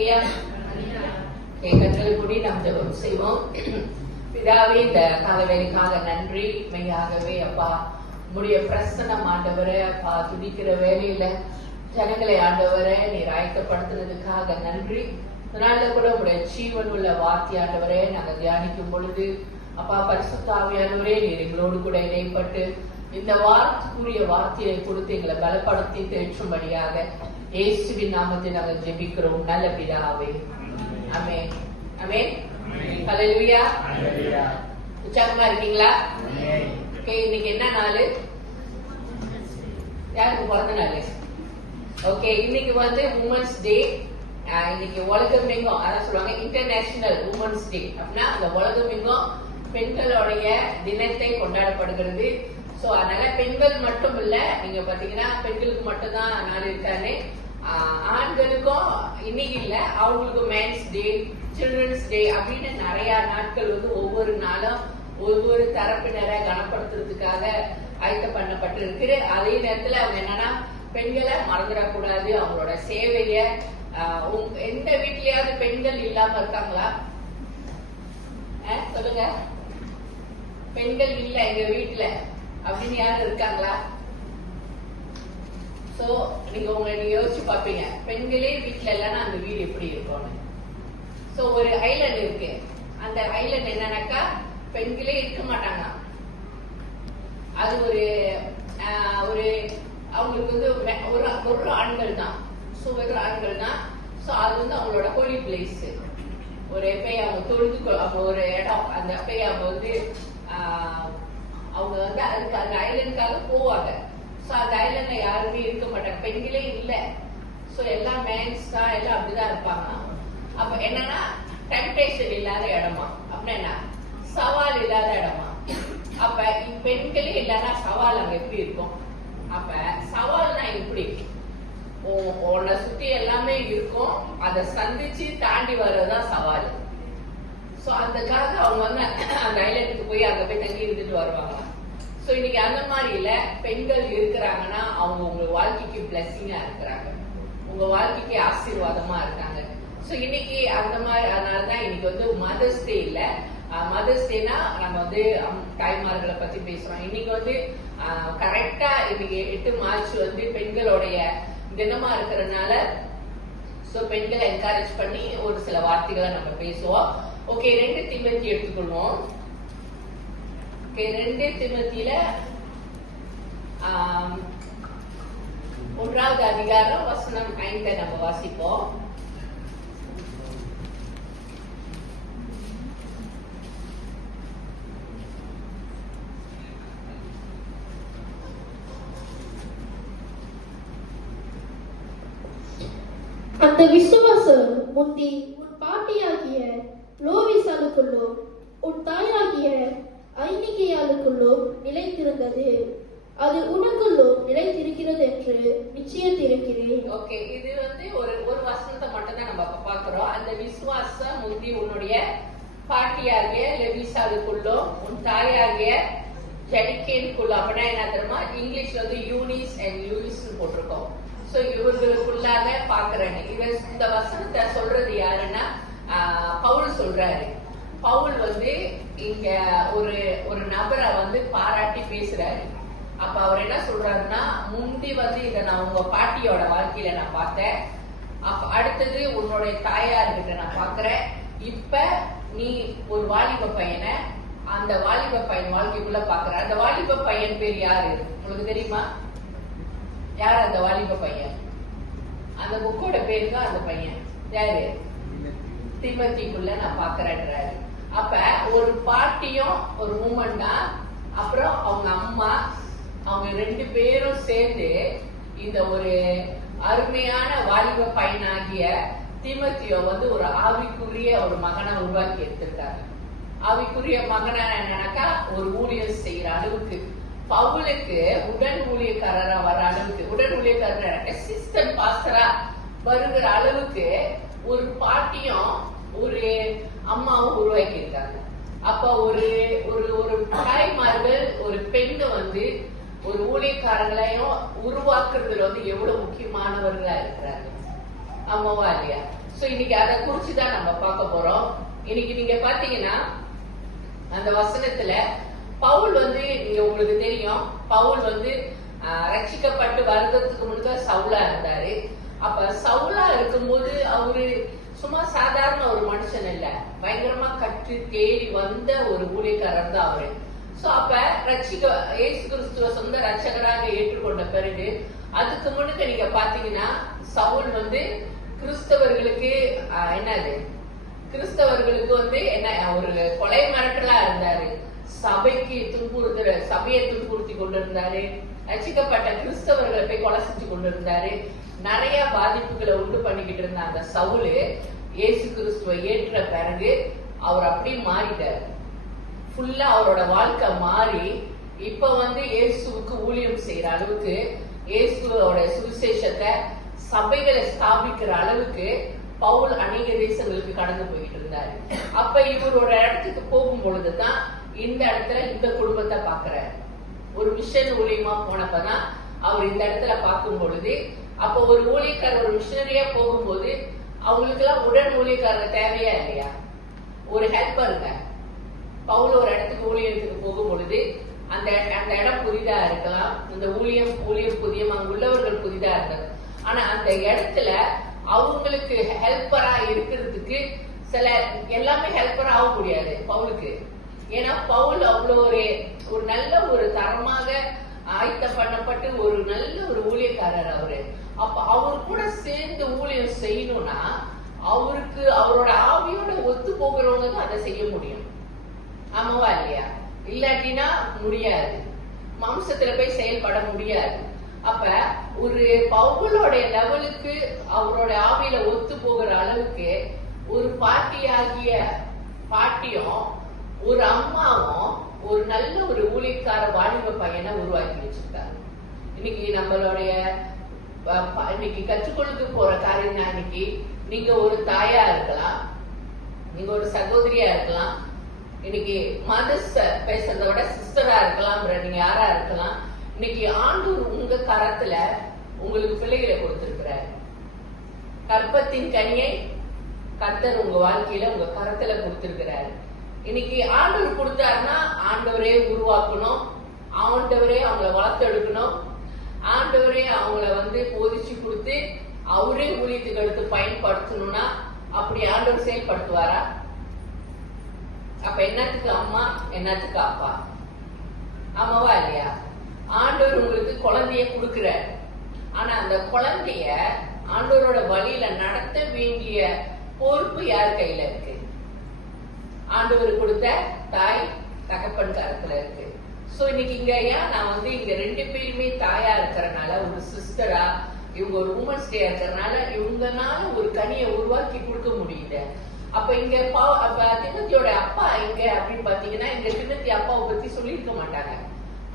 ஹல்லேலூயா. கண்களை மூடி நாம் ஜெபம் செய்வோம். பிதாவே, இந்த காலவேளைக்காக நன்றி. மெய்யாகவே அப்பா உம்முடைய பிரசன்னம் ஆண்டவரே, அப்பா துடிக்கிற வேலையில ஜனங்களை ஆண்டவரே நீர் ஆயத்தப்படுத்துறதுக்காக நன்றி. இதனால கூட உங்களுடைய ஜீவன் உள்ள வார்த்தை ஆண்டவரே நாங்கள் தியானிக்கும் பொழுது அப்பா பரிசுத்த ஆவியானவரே நீர் எங்களோடு கூட இடைப்பட்டு இந்த வார்த்தைக்குரிய வார்த்தையை கொடுத்து எங்களை பலப்படுத்தி தேற்றும்படியாக இயேசுவின் நாமத்தை நாங்கள் ஜெபிக்கிறோம் நல்ல பிதாவே. ஆமென். ஆமென். ஹல்லேலூயா. உற்சாகமா இருக்கீங்களா? ஓகே, இன்னைக்கு என்ன நாள்? யாருக்கு பிறந்த நாள்? ஓகே, இன்னைக்கு வந்து உமன்ஸ் டே. இன்னைக்கு உலகம் எங்கும் அதான் சொல்லுவாங்க இன்டர்நேஷனல் உமன்ஸ் டே. அப்படின்னா அந்த உலகம் எங்கும் பெண்களுடைய தினத்தை கொண்டாடப்படுகிறது. சோ அதனால பெண்கள் மட்டும் இல்ல, நீங்க பாத்தீங்கன்னா பெண்களுக்கு மட்டும் தான் நாள் இருக்காரு, ஆண்களுக்கும் இன்னைக்கு இல்ல, அவங்களுக்கு மென்ஸ் டே, சில்ட்ரன்ஸ் டே அப்படின்னு நிறைய நாட்கள் வந்து ஒவ்வொரு நாளும் ஒவ்வொரு தரப்பினரை கனப்படுத்துறதுக்காக ஆயத்தம் பண்ணப்பட்டு இருக்கு. அதே நேரத்துல அவங்க என்னன்னா பெண்களை மறந்துடக்கூடாது, அவங்களோட சேவைய. எந்த வீட்லயாவது பெண்கள் இல்லாம இருக்காங்களா? சொல்லுங்க. பெண்கள் இல்ல எங்க வீட்டுல அப்படின்னு யாரும் இருக்காங்களா? சோ நீங்க யோசிச்சு பாப்பீங்க, பெண்களே வீட்டுல இல்லைன்னா அந்த வீடு எப்படி இருக்கும்னு. சோ ஒரு ஐலண்ட் இருக்கு, அந்த ஐலண்ட் என்னன்னாக்கா பெண்களே இருக்க மாட்டாங்க. அது ஒரு அவங்களுக்கு வந்து ஒரு ஆண்கள் தான். சோ வெறும் ஆண்கள் தான். சோ அது வந்து அவங்களோட ஹோலி பிளேஸ். ஒரு எப்பயும் அவங்க தொழுது ஒரு இடம், அந்த எப்பயும் அவங்க வந்து அவங்க வந்து அதுக்கு அந்த ஐலண்டுக்காக போவாங்க. சோ அந்த ஐலண்ட்ல யாருமே இருக்க மாட்டாங்க, பெண்களே இல்ல. சோ எல்லாம் மேன்ஸ் தான், எல்லாம் அப்படிதான் இருப்பாங்க. அப்ப என்னன்னா டெம்டேஷன் இல்லாத இடமா, அப்படின்னா சவால் இல்லாத இடமா. அப்ப பெண்களே இல்லைன்னா சவால் அங்க எப்படி இருக்கும்? அப்ப சவால்னா எப்படி? உன்னை சுத்தி எல்லாமே இருக்கும், அதை சந்திச்சு தாண்டி வர்றதுதான் சவால். சோ அதுக்காக அவங்க வந்து அந்த ஐலண்டுக்கு போய் அங்க போய் தங்கி இருந்துட்டு வருவாங்க. சோ இன்னைக்கு அந்த மாதிரி இல்ல, பெண்கள் இருக்கிறாங்கன்னா அவங்க உங்க வாழ்க்கைக்கு பிளஸிங்கா இருக்கிறாங்க, உங்க வாழ்க்கைக்கு ஆசீர்வாதமா இருக்காங்க. சோ இன்னைக்கு அந்த மாதிரி, அதனாலதான் இன்னைக்கு வந்து மதர்ஸ் டே இல்ல. மதர்ஸ் டேனா நம்ம வந்து தாய்மார்களை பத்தி பேசுறோம். இன்னைக்கு வந்து கரெக்டா இன்னைக்கு 8 மார்ச் வந்து பெண்களுடைய தினமா இருக்கிறதுனால சோ பெண்களை என்கரேஜ் பண்ணி ஒரு சில வார்த்தைகளை நம்ம பேசுவோம். ஓகே, 2 தீமோத்தி எடுத்துக்கொள்வோம். ஓகே, 2 தீமோத்தியில 1வது அதிகாரம் வசனம் 5 நம்ம வாசிப்போம். அந்த விசுவாசம் முந்தி உன் பாட்டியாகிய லோவிசாளுக்குள்ளும் உன் தாயாகிய ஐனிகையாளுக்குள்ளும் நிலைத்திருந்தது, அது உனக்குள்ளும் நிலைத்திருக்கிறது என்று நிச்சயத்திருக்கிறேன். ஓகே, இது வந்து ஒரு வசனத்தை மட்டும் தான் நம்ம பாக்குறோம். அந்த விசுவாசம் முந்தி உன்னுடைய பாட்டியாகிய லெவிசாளுக்குள்ளும் உன் தாயாகிய ஜனிகேனுக்குள்ள, அப்படின்னா என்ன தெரியுமா? இங்கிலீஷ்ல வந்து யூனிஸ் அண்ட் லூயிஸ் போட்டிருக்கோம். சோ இவர்களுக்குள்ளாக பாக்குறாங்க. இந்த வசனத்தை சொல்றது யாருன்னா பவுல் சொல்றாரு. பவுல் வந்து இங்க ஒரு நபரை வந்து பாராட்டி பேசுறாரு. அப்ப அவர் என்ன சொல்றாருன்னா, முந்தி வந்து இத நான் உங்க பாட்டியோட வாழ்க்கையில நான் பார்த்தேன், அப்ப அடுத்தது உன்னுடைய தாயார்கிட்ட நான் பாக்குறேன், இப்ப நீ ஒரு வாலிப பையனை அந்த வாலிப பையன் வாழ்க்கைக்குள்ள பாக்குற. அந்த வாலிப பையன் பேர் யாரு உங்களுக்கு தெரியுமா? யார் அந்த வாலிப பையன்? அந்த புக்கோட பேரு தான் அந்த பையன். யாரு? தீமோத்திக்குள்ள நான் பாக்குறேன்றாரு. அப்ப ஒரு பாட்டியும் ஒரு உமன் தான், அப்புறம் அவங்க அம்மா, அவங்க 2 பேரும் சேர்ந்து இந்த ஒரு அருமையான வாலிப பையனாகிய தீமோத்தியோ வந்து ஒரு ஆவிக்குரிய ஒரு மகனை உருவாக்கி எடுத்திருக்காங்க. ஆவிக்குரிய மகனா என்னன்னாக்கா ஒரு ஊழியர் செய்யற அளவுக்கு, பவுலுக்கு உடன் ஊழியக்காரரா வர அளவுக்கு, உடன் ஊழியக்காரர் அசிஸ்டன்ட் பாஸ்டரா வருகிற அளவுக்கு ஒரு பாட்டியும் ஒரு அம்மாவும் உருவாக்கி இருக்காங்க. அப்ப ஒரு ஒரு தாய்மார்கள் ஒரு பெண்ணு வந்து ஒரு ஊழியக்காரங்களையும் உருவாக்குறதுல வந்து எவ்வளவு முக்கியமானவர்களா இருக்கிறாங்க. ஆமாவா இல்லையா? சோ இன்னைக்கு அதை குறிச்சுதான் நம்ம பார்க்க போறோம். இன்னைக்கு நீங்க பாத்தீங்கன்னா அந்த வசனத்துல பவுல் வந்து, நீங்க உங்களுக்கு தெரியும், பவுல் வந்து ரட்சிக்கப்பட்டு வருகிறதுக்கு முன்னாடி சவுலா இருந்தாரு. அப்ப சவுலா இருக்கும்போது அவரு சும்மா சாதாரண ஒரு மனுஷன் இல்ல, பயங்கரமா கற்று தேடி வந்த ஒரு ஊழியக்காரர் தான் அவரு. சோ அப்ப இயேசு கிறிஸ்துவ சொந்த ரட்சகராக ஏற்றுக்கொண்ட பிறகு அதுக்கு முன்னுக்கு நீங்க பாத்தீங்கன்னா சவுல் வந்து கிறிஸ்தவர்களுக்கு என்னது, கிறிஸ்தவர்களுக்கு வந்து என்ன ஒரு கொலை மிரட்டலா இருந்தாரு. சபையை துன்புறுத்தி கொண்டிருந்தாரு. ரட்சிக்கப்பட்ட கிறிஸ்தவர்களை போய் கொலை செஞ்சு கொண்டிருந்தாரு. நிறைய பாதிப்புகளை உண்டு பண்ணிக்கிட்டு இருந்த அந்த சவுலு இயேசு கிறிஸ்துவை ஏற்ற பிறகு அவர் அப்படி மாறிட்டாரு. ஃபுல்லா அவரோட வாழ்க்கை மாறி இப்ப வந்து இயேசுவுக்கு ஊழியம் செய்யற அளவுக்கு, இயேசுவோட சுவிசேஷத்தை சபைகளை ஸ்தாபிக்கிற அளவுக்கு பவுல் அநேக தேசங்களுக்கு கடந்து போயிட்டு இருந்தாரு. அப்ப இவர் ஒரு இடத்துக்கு போகும் பொழுதுதான் இந்த இடத்துல இந்த குடும்பத்தை பாக்குறாரு. ஒரு மிஷன் ஊழியமா போனப்பதான் அவர் இந்த இடத்துல பார்க்கும் பொழுது, அப்ப ஒரு ஊழியக்காரர் ஒரு மிஷனரியா போகும்போது அவங்களுக்கு எல்லாம் உடன் ஊழியக்காரர் தேவையா இல்லையா? ஒரு ஹெல்ப்பருங்க. பவுல் ஒரு இடத்துக்கு ஊழியத்துக்கு போகும் பொழுது அந்த இடம் புதிதா இருக்கலாம், அந்த ஊழியம் புதியம், அங்க உள்ளவர்கள் புதிதா இருக்காது. ஆனா அந்த இடத்துல அவங்களுக்கு ஹெல்ப்பரா இருக்கிறதுக்கு எல்லாமே ஹெல்ப்பரா ஆக முடியாது பவுலுக்கு. ஏன்னா பவுல் அவ்வளவு ஒரு நல்ல ஒரு தரமாக ஆயத்தம் பண்ணப்பட்டு ஒரு நல்ல ஒரு ஊழியக்காரர் அவரு. அப்ப அவரு கூட சேர்ந்து ஊழியம் செய்யணும்னா அவருக்கு அவரோட ஆவியோட ஒத்து போகிறவங்க தான் அதை செய்ய முடியும். ஆமாவா இல்லையா? இல்லாட்டினா முடியாது, மாம்சத்துல போய் செயல்பட முடியாது. அப்ப ஒரு பவுலோட லெவலுக்கு அவரோட ஆவியில ஒத்து போகிற அளவுக்கு ஒரு பாட்டியும் ஒரு அம்மாவும் ஒரு நல்ல ஒரு ஊழியக்கார வாலிப பையனை உருவாக்கி வச்சிருக்காங்க. இன்னைக்கு நம்மளுடைய இன்னைக்கு கற்றுக்கொள்ளுக்கு போற காரியம் தான். இன்னைக்கு நீங்க ஒரு தாயா இருக்கலாம், நீங்க ஒரு சகோதரியா இருக்கலாம், இன்னைக்கு மதர்ஸ் பேசுறத விட சிஸ்டரா இருக்கலாம், நீங்க யாரா இருக்கலாம். இன்னைக்கு ஆண்டவர் உங்க கரத்துல உங்களுக்கு பிள்ளைகளை கொடுத்திருக்கிறாரு. கற்பத்தின் கனியை கர்த்தர் உங்க வாழ்க்கையில உங்க கரத்துல கொடுத்திருக்கிறாரு. இன்னைக்கு ஆண்டவர் கொடுத்தாருன்னா ஆண்டவரே உருவாக்கணும், ஆண்டவரே அவங்கள வளர்த்தெடுக்கணும், ஆண்டவரே அவங்கள வந்து போதிச்சு கொடுத்து அவரே ஊழியத்துக்கு எடுத்து பயன்படுத்தணும்னா அப்படி ஆண்டவர் செயல்படுத்துவாரா? அப்ப என்னத்துக்கு அம்மா, என்னத்துக்கு அப்பா? ஆமாவா இல்லையா? ஆண்டவர் உங்களுக்கு குழந்தைய கொடுக்கிறார். ஆனா அந்த குழந்தைய ஆண்டவரோட வழியில நடத்த வேண்டிய பொறுப்பு யார் கையில இருக்கு? ஆண்டவர் கொடுத்த தாய் தகப்பன் கரத்துல இருக்கு. சோ இன்னைக்கு இங்க ஏன் நான் வந்து இங்க ரெண்டு பேருமே தாயா இருக்கிறனால, ஒரு சிஸ்டரா, இவங்க ஒரு உமன்ஸ் டே இருக்கிறனால இவங்கனால ஒரு கனியை உருவாக்கி கொடுக்க முடியுது. அப்ப இங்க திமோத்தியோட அப்பா எங்க அப்படின்னு பாத்தீங்கன்னா, இங்க திமோத்தி அப்பாவை பத்தி சொல்லியிருக்க மாட்டாங்க.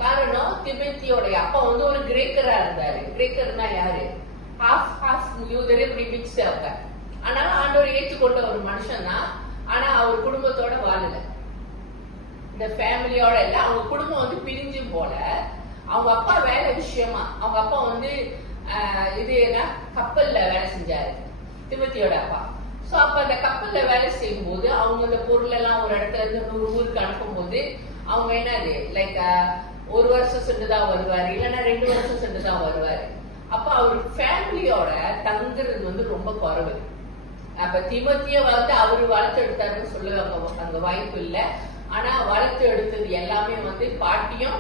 காரணம், திமோத்தியோட அப்பா வந்து ஒரு கிரேக்கரா இருந்தாரு. கிரேக்கர்னா யாரு? ஹாஃப் யூதரே மிக்ஸ் அவங்க. ஆனால ஆண்டவர் ஏற்றுக்கொண்ட ஒரு மனுஷன் தான். ஆனா அவர் குடும்பத்தோட வாழல, இந்த ஃபேமிலியோட இல்ல. அவங்க குடும்பம் வந்து பிரிஞ்சு போல. அவங்க அப்பா வேலை விஷயமா, அவங்க அப்பா வந்து கப்பல்ல வேலை செஞ்சாரு, திமோத்தியோட அப்பா. சோ அப்ப அந்த கப்பல்ல வேலை செய்யும் போது அவங்க அந்த பொருள் எல்லாம் ஒரு இடத்துல இருந்து இன்னொரு ஊருக்கு அனுப்பும் போது அவங்க என்னது லைக் ஒரு வருஷம் சென்றுதான் வருவாரு, இல்லைன்னா 2 வருஷம் சென்றுதான் வருவாரு. அப்ப அவர் ஃபேமிலியோட தங்குறது வந்து ரொம்ப குறைவு. அப்ப திமோத்திய வந்து அவரு வளர்த்து எடுத்தாருன்னு சொல்லுவாங்க, அங்க வாய்ப்பு இல்லை. ஆனா வளர்த்து எடுத்தது எல்லாமே வந்து பாட்டியும்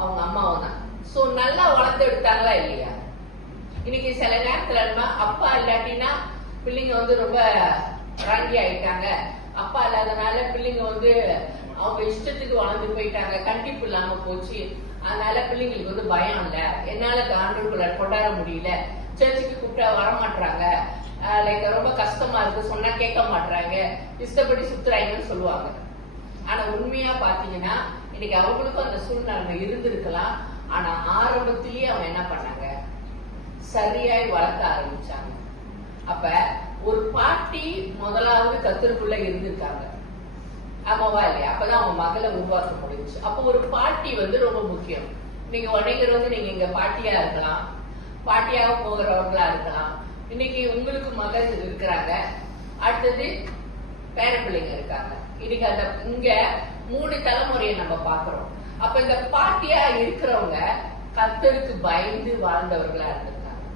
அவங்க அம்மாவும் தான். சோ நல்லா வளர்த்து எடுத்தாங்களா இல்லையா? இன்னைக்கு சில நேரத்துல அப்பா இல்லாட்டினா பிள்ளைங்க வந்து ரொம்ப ராங்கி ஆயிட்டாங்க. அப்பா இல்லாதனால பிள்ளைங்க வந்து அவங்க இஷ்டத்துக்கு வளர்ந்து போயிட்டாங்க, கண்டிப்பு இல்லாம போச்சு. அதனால பிள்ளைங்களுக்கு வந்து பயம் இல்ல, என்னால ஆண்டவர்களை கொண்டாட முடியல, சர்ச்சுக்கு கூப்பிட்டா வரமாட்டாங்க, லைக் ரொம்ப கஷ்டமா இருக்கு, சொன்னா கேட்க மாட்டாங்க, இஷ்டப்படி சுத்துறாங்கன்னு சொல்லுவாங்க. ஆனா உண்மையா பாத்தீங்கன்னா இன்னைக்கு அவங்களுக்கும் அந்த சூழ்நிலை இருந்திருக்கலாம். ஆனா ஆரம்பத்திலேயே அவங்க என்ன பண்ணாங்க, சரியாய் வளர்க்க ஆரம்பிச்சாங்க. அப்ப ஒரு பாட்டி முதலாவது கத்தருக்குள்ள இருந்திருக்காங்க, ஆமாவா இல்லையா? அப்பதான் அவங்க மகளை உருவாக்க முடிஞ்சு. அப்ப ஒரு பாட்டி வந்து ரொம்ப முக்கியம். நீங்க உடனே வந்து நீங்க இங்க பாட்டியா இருக்கலாம், பாட்டியாக போகிறவங்களா இருக்கலாம், இன்னைக்கு உங்களுக்கு மகள் இருக்கிறாங்க, அடுத்தது பேர பிள்ளைங்க இருக்காங்க. இன்னைக்கு அந்த இங்க 3 தலைமுறையை நம்ம பாக்குறோம். அப்ப இந்த பாட்டியா இருக்கிறவங்க கர்த்தருக்கு பயந்து வாழ்ந்தவர்களா இருந்திருக்காங்க.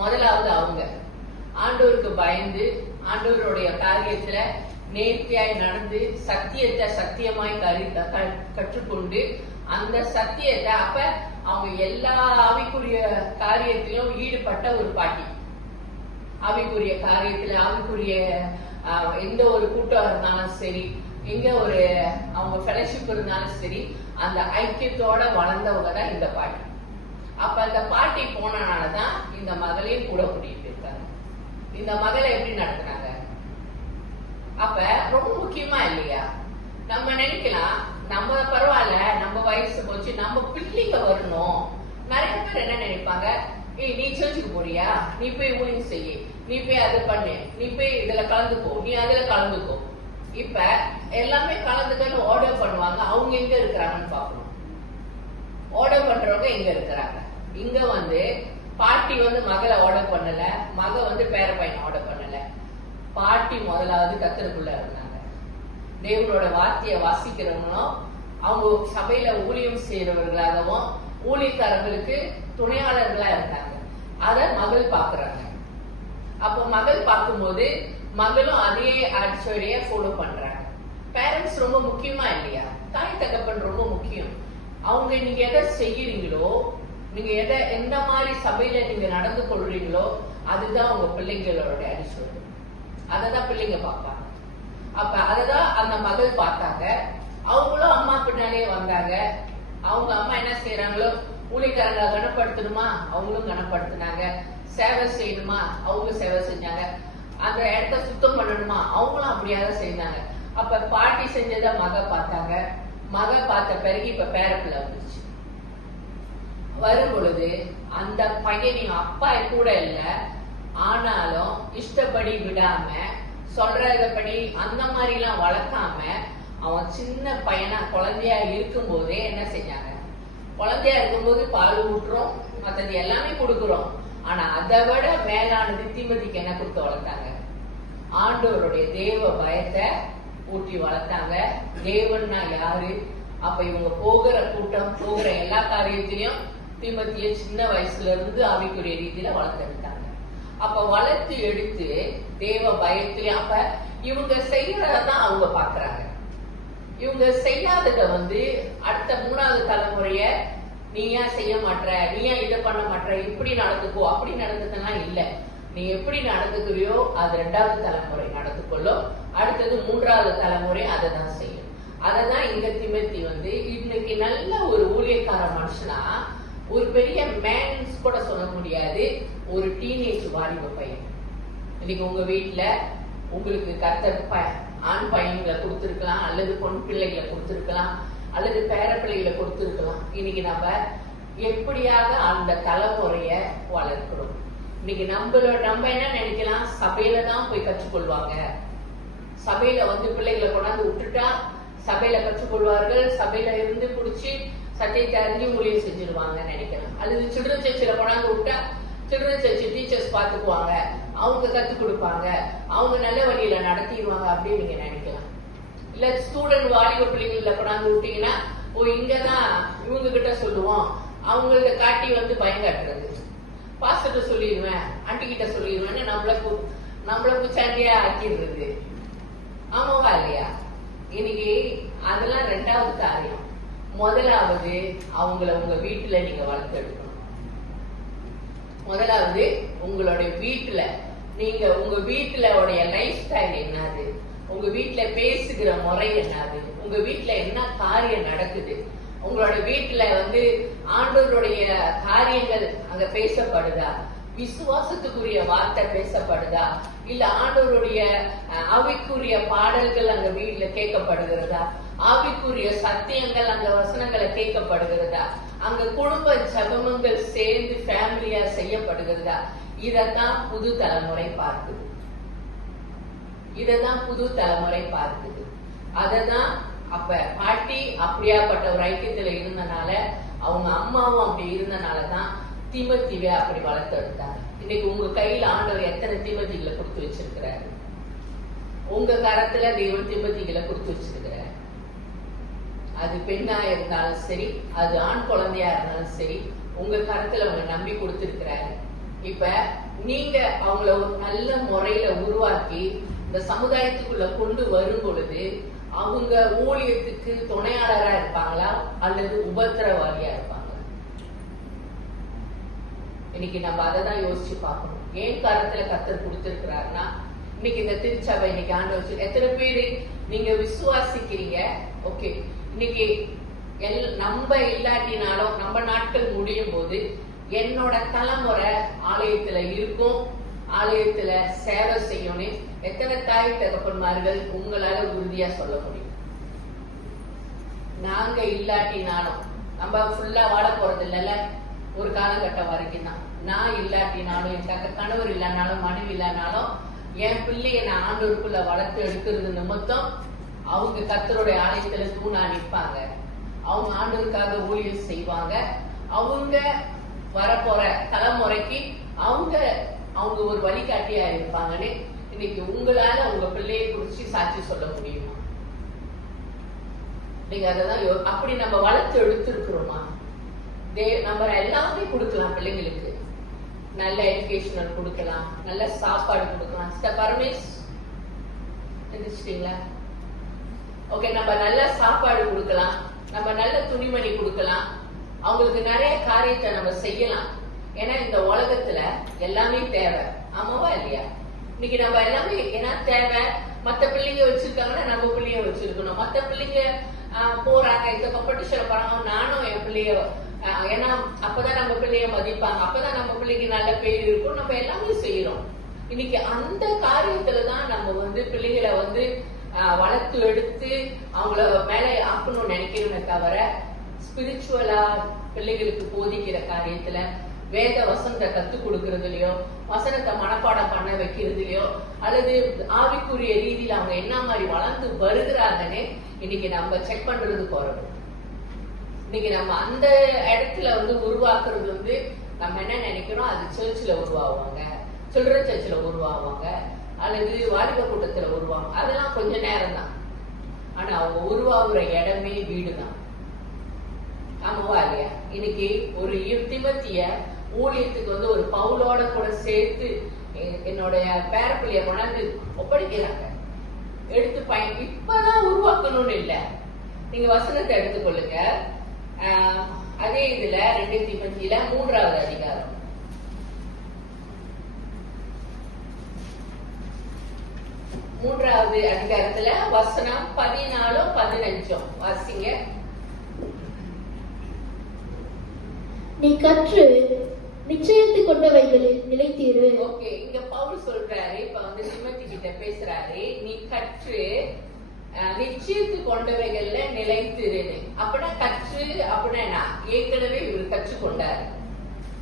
முதலாவது அவங்க ஆண்டவருக்கு பயந்து ஆண்டவருடைய காரியத்துல நேர்த்தியாய் நடந்து சத்தியத்தை சத்தியமாய் கற்றுக்கொண்டு அந்த சத்தியத்தை அப்ப அவங்க எல்லா ஆவிக்குரிய காரியத்திலும் ஈடுபட்ட ஒரு பாட்டி. ஆவிக்குரிய காரியத்துல ஆவிக்குரிய எந்த ஒரு கூட்டம் இருந்தாலும் சரி, எங்க ஒரு அவங்க ஃபெலோஷிப் இருந்தாலும் சரி, அந்த ஐக்கியத்தோட வளர்ந்தவங்க தான் இந்த பாட்டி. அப்ப அந்த பாட்டி போனனாலதான் இந்த மகளையும் கூட கூட்டிட்டு இருக்காங்க. இந்த மகளை எப்படி நடத்துனாங்க? அப்ப ரொம்ப முக்கியமா இல்லையா? நம்ம நினைக்கலாம் நம்ம பரவாயில்ல, நம்ம வயசு போச்சு, நம்ம பிள்ளைங்க வரணும். நிறைய பேர் என்ன நினைப்பாங்க, ஏய் நீ சர்ச்சுக்கு போறியா, நீ போய் ஊழியம் செய்ய, நீ போய் அதை பண்ணு, நீ போய் இதுல கலந்துக்கோ, நீ அதுல கலந்துக்கோ. இப்ப எல்லாமே கலந்துக்கன்னு ஆர்டர் பண்ணுவாங்க. அவங்க எங்க இருக்கிறாங்கன்னு பாக்கணும். ஆர்டர் பண்றவங்க எங்க இருக்கிறாங்க? இங்க பாட்டி மகளை ஆர்டர் பண்ணல, மக பேர பையனை ஆர்டர் பண்ணல. பாட்டி முதலாவது கர்த்தருக்குள்ள இருந்தாங்க. தேவனோட வார்த்தையை வாசிக்கிறவங்களும் அவங்க சபையில ஊழியம் செய்யறவர்களாகவும் ஊழியக்காரங்களுக்கு துணையாளர்களா இருந்தாங்க. அத மகள் பாக்குறாங்க. அப்ப மகள் பார்க்கும்போது மகளும் அதே ஆட்சியோடைய ஃபாலோ பண்றாங்க. பேரண்ட்ஸ் ரொம்ப முக்கியமா இல்லையா? தாய் தகப்பன் ரொம்ப முக்கியம். அவங்க நீங்க எதை செய்யறீங்களோ, நீங்க எந்த மாதிரி சபையில நீங்க நடந்து கொள்றீங்களோ அதுதான் உங்க பிள்ளைங்களோட ஆட்டிடியூட். அததான் பிள்ளைங்க பார்ப்பாங்க. அப்ப அததான் அந்த மகள் பார்த்தாங்க. அவங்களும் அம்மா பின்னாலே வந்தாங்க. அவங்க அம்மா என்ன செய்யறாங்களோ, ஊழியக்காரங்களை கனப்படுத்தணுமா அவங்களும் கனப்படுத்தினாங்க, சேவை செய்யணுமா அவங்க சேவை செஞ்சாங்க, அந்த இடத்த சுத்தம் பண்ணணுமா அவங்களும் அப்படியாதான் செஞ்சாங்க. அப்ப பாட்டி செஞ்சத மக பார்த்தாங்க. மக பார்த்த பிறகு இப்ப பேரப்பிள்ளை வந்துருச்சு. வரும் பொழுது அந்த பையன் அப்பா கூட இல்ல, ஆனாலும் இஷ்டப்படி விடாம சொல்றதபடி அந்த மாதிரி எல்லாம் வளர்க்காம அவன் சின்ன பையனா குழந்தையா இருக்கும் போதே என்ன செஞ்சாங்க? குழந்தையா இருக்கும்போது பால் ஊட்டுறோம், மற்றது எல்லாமே கொடுக்குறோம். ஆனா அதை விட மேலானது தீமதிக்கு என்ன கொடுத்து வளர்த்தாங்க? ஆண்டவருடைய தேவ பயத்தை ஊட்டி வளர்த்தாங்க. தேவன்னா யாரு? அப்ப இவங்க போகிற கூட்டம் போகிற எல்லா காரியத்திலையும் தீமதிய சின்ன வயசுல இருந்து ஆவிக்குரிய ரீதியில வளர்த்தெடுத்தாங்க. அப்ப வளர்த்து எடுத்து தேவ பயத்திலே அப்ப இவங்க செய்யறதான் அவங்க பாக்குறாங்க. இவங்க செய்யாதத அடுத்த 3வது தலைமுறைய நீ ஏன் செய்ய மாட்ட, நீ ஏன் இதை பண்ண மாட்ட, இப்படி நடந்துக்கோ அப்படி நடந்துக்கலாம் இல்ல. நீ எப்படி நடந்துக்கிறியோ அது 2வது தலைமுறை நடந்துக்கொள்ளும், அடுத்தது 3வது தலைமுறை அதை தான் செய்யும். அததான் இங்க திமோத்தி இன்னைக்கு நல்ல ஒரு ஊழியக்கார மனுஷனா, ஒரு பெரிய மேன்ஸ் கூட சொல்ல முடியாது, ஒரு டீனேஜ் வாலிப பையன். இன்னைக்கு உங்க வீட்டுல உங்களுக்கு கர்த்தர் ஆண் பையன்களை கொடுத்திருக்கலாம், அல்லது பொன் பிள்ளைகளை கொடுத்திருக்கலாம், அல்லது பேர பிள்ளைகளை கொடுத்திருக்கலாம். இன்னைக்கு நம்ம எப்படியாக அந்த தலைமுறைய வளர்க்கிறோம். இன்னைக்கு நம்ம என்ன நினைக்கலாம், சபையில தான் போய் கற்றுக்கொள்வாங்க, சபையில பிள்ளைகளை கொண்டாந்து விட்டுட்டா சபையில கற்றுக்கொள்வார்கள், சபையில இருந்து புடிச்சு சத்தியத்தை அறிஞ்சு ஊழியம் செஞ்சிருவாங்க நினைக்கலாம். அல்லது சில்ட்ரன் சர்ச்சில கொண்டாந்து விட்டா சில்ட்ரன் சர்ச் டீச்சர்ஸ் பாத்துக்குவாங்க, அவங்க கத்துக் கொடுப்பாங்க, அவங்க நல்ல வழியில நடத்திடுவாங்க அப்படின்னு நீங்க நினைக்கலாம். இல்ல ஸ்டூடெண்ட் வாலிப பிள்ளைங்கள கொண்டாந்து விட்டீங்கன்னா, இங்கதான் இவங்க கிட்ட சொல்லுவோம், அவங்கள்ட்ட காட்டி பயம் காட்டுறது, பாஸ்டர் சொல்லிடுவேன், ஆண்டி கிட்ட சொல்லிடுவேன்னு நம்மள குச்சாண்டியா ஆக்கிடுறது. ஆமாவா இல்லையா? இன்னைக்கு அதெல்லாம் 2வது காரியம். முதலாவது அவங்கள உங்க வீட்டுல நீங்க வளர்த்தெடுக்கணும். முதலாவது உங்களுடைய வீட்டுல நீங்க உங்க வீட்டுல லைஃப் ஸ்டைல் என்னது, உங்க வீட்டுல பேசுகிற முறை என்னது, உங்க வீட்டுல என்ன காரியம் நடக்குது, உங்களோட வீட்டுல ஆண்டவருடைய காரியங்கள் அங்க பேசப்படுதா, விசுவாசத்துக்குரிய வார்த்தை பேசப்படுதா, இல்ல ஆண்டவருடைய ஆவிக்குரிய பாடல்கள் அங்க வீட்டுல கேட்கப்படுகிறதா, ஆவிக்குரிய சத்தியங்கள் அங்க வசனங்களை கேட்கப்படுகிறதா, அங்க குடும்ப ஜபங்கள் சேர்ந்து ஃபேமிலியா செய்யப்படுகிறதா. இதத்தான் புது தலைமுறை பார்க்குது. இததான் புது தலைமுறை பார்க்குது. அததான் அப்ப பாட்டி அப்படியாப்பட்ட ஒரு ஐக்கியத்துல இருந்தனால, அவங்க அம்மாவும் அப்படி இருந்தனாலதான் தீமோத்தேயுவை அப்படி வளர்த்தெடுத்தார். இன்னைக்கு உங்க கையில ஆண்டவர் எத்தனை தீமோத்தேயுகளை கொடுத்து வச்சிருக்கிறார்? உங்க கரத்துல தேவன் தீமோத்தேயுகளை கொடுத்து வச்சிருக்கிறார். அது பெண்ணா இருந்தாலும் சரி, அது ஆண் குழந்தையா இருந்தாலும் சரி, உங்க கரத்துல அவங்க நம்பி கொடுத்திருக்கிறாரு. இப்ப நீங்க அவங்கள ஒரு நல்ல முறையில உருவாக்கி இந்த சமுதாயத்துக்குள்ள கொண்டு வரும் பொழுது அவங்க ஊழியத்துக்கு துணையாளரா இருப்பாங்களா அல்லது உபத்திரவாதியா இருப்பாங்க? இன்னைக்கு நம்ம அதை தான் யோசிச்சு பார்க்கணும். ஏன் கரத்துல கர்த்தர் கொடுத்திருக்கிறாருன்னா, இன்னைக்கு இந்த திருச்சபை இன்னைக்கு ஆண்டவர் எத்தனை பேரு நீங்க விசுவாசிக்கிறீங்க? ஓகே, இன்னைக்கு நம்ம இல்லாட்டினாலும் நம்ம நாட்கள் முடியும் போது என்னோட தலைமுறை ஆலயத்துல இருக்கும், ஆலயத்துல சேவை செய்யணும். எத்தனை தாய் தகப்பன்மார்கள் உங்களால உறுதியா சொல்ல முடியும்? நாங்க இல்லாட்டினாலும் நம்ம ஃபுல்லா வாழ போறது இல்லைல்ல, ஒரு காலகட்டம் வரைக்கும் தான். நான் இல்லாட்டினாலும், என் கணவர் இல்லைனாலும், மனைவி இல்லைனாலும், என் பிள்ளைய நான் ஆண்டவருக்குள்ள வளர்த்து எடுக்கிறது நிமித்தம் அவங்க கர்த்தருடைய ஆலயத்துல தூணா நிற்பாங்க. அவங்க ஆண்டவருக்காக ஊழியம் செய்வாங்க. அவங்க வரப்போற தலைமுறைக்கு அவங்க ஒரு வழிகாட்டியா இருப்பாங்கன்னு இன்னைக்கு உங்களால உங்க பிள்ளையை குறிச்சு சாட்சி சொல்ல முடியுமா? நீங்க அததான் அப்படி நம்ம வளர்த்து எடுத்திருக்கிறோமா? நம்ம எல்லாமே கொடுக்கலாம். பிள்ளைங்களுக்கு நல்ல எஜுகேஷனல் கொடுக்கலாம், நல்ல சாப்பாடு கொடுக்கலாம். பரமேஷ் எந்திரிச்சிட்டீங்களா? ஓகே, நம்ம நல்ல சாப்பாடு கொடுக்கலாம், நம்ம நல்ல துணிமணி கொடுக்கலாம், அவங்களுக்கு நிறைய காரியத்தை நம்ம செய்யலாம். ஏன்னா இந்த உலகத்துல எல்லாமே தேவை. ஆமாவா இல்லையா? இன்னைக்கு நம்ம எல்லாமே ஏன்னா தேவை. மத்த பிள்ளைங்க வச்சிருக்காங்கன்னா நம்ம பிள்ளைய வச்சிருக்கணும். மத்த பிள்ளைங்க போறாங்க, இந்த காம்படிஷன் போறாங்க, நானும் என் பிள்ளைய, ஏன்னா அப்பதான் நம்ம பிள்ளைய மதிப்பாங்க, அப்பதான் நம்ம பிள்ளைக்கு நல்ல பேர் இருக்கும். நம்ம எல்லாமே செய்யறோம். இன்னைக்கு அந்த காரியத்துலதான் நம்ம பிள்ளைகளை வளர்த்து எடுத்து அவங்கள மேல ஆக்கணும்னு நினைக்கிறோமே தவிர, ஸ்பிரிச்சுவலா பிள்ளைகளுக்கு போதிக்கிற காரியத்துல, வேத வசனத்தை கத்துக் கொடுக்கறதுலயோ, வசனத்தை மனப்பாடம் பண்ண வைக்கிறதுலயோ, அல்லது ஆவிக்குரிய ரீதியில அவங்க என்ன மாதிரி வளர்ந்து வருகிறாங்கன்னு இன்னைக்கு நம்ம செக் பண்றது போறோம். இன்னைக்கு நம்ம அந்த இடத்துல உருவாக்குறது நம்ம என்ன நினைக்கிறோம், அது சர்ச்சில் உருவாகுவாங்க, சில்ட்ரன் சர்ச்சில் உருவாகுவாங்க, அல்லது வாலிப கூட்டத்துல உருவாங்க. அதெல்லாம் கொஞ்ச நேரம் தான். ஆனா அவங்க உருவாகுற இடமே வீடுதான். ஆமாவா இல்லையா? இன்னைக்கு ஒரு தீமோத்தேய ஊழியத்துக்கு ஒரு பவுலோட கூட சேர்த்து என்னுடைய பேரப்பிள்ளைய கொண்டாந்து ஒப்படைக்கிறாங்க. எடுத்து இப்பதான் உருவாக்கணும்னு இல்ல. நீங்க வசனத்தை எடுத்துக்கொள்ளுங்க. அதே இதுல 2 தீமோத்தேயுல 3வது அதிகாரம் 3வது அதிகாரத்துல வசனம் 14 15 வாசிங்க. நீ கற்று நிச்சயத்தை கொண்டவைகளில் நிலைத்திரு. ஓகே, இங்க பவுல் சொல்றாரு, இப்ப தீமோத்தேயு கிட்ட பேசுறாரு, நீ கற்று நிச்சயத்து கொண்டவைகள்ல நிலைத்திருன்னு. அப்படின்னா கற்று அப்படின்னா ஏற்கனவே இவர் கற்றுக்கொண்டாரு.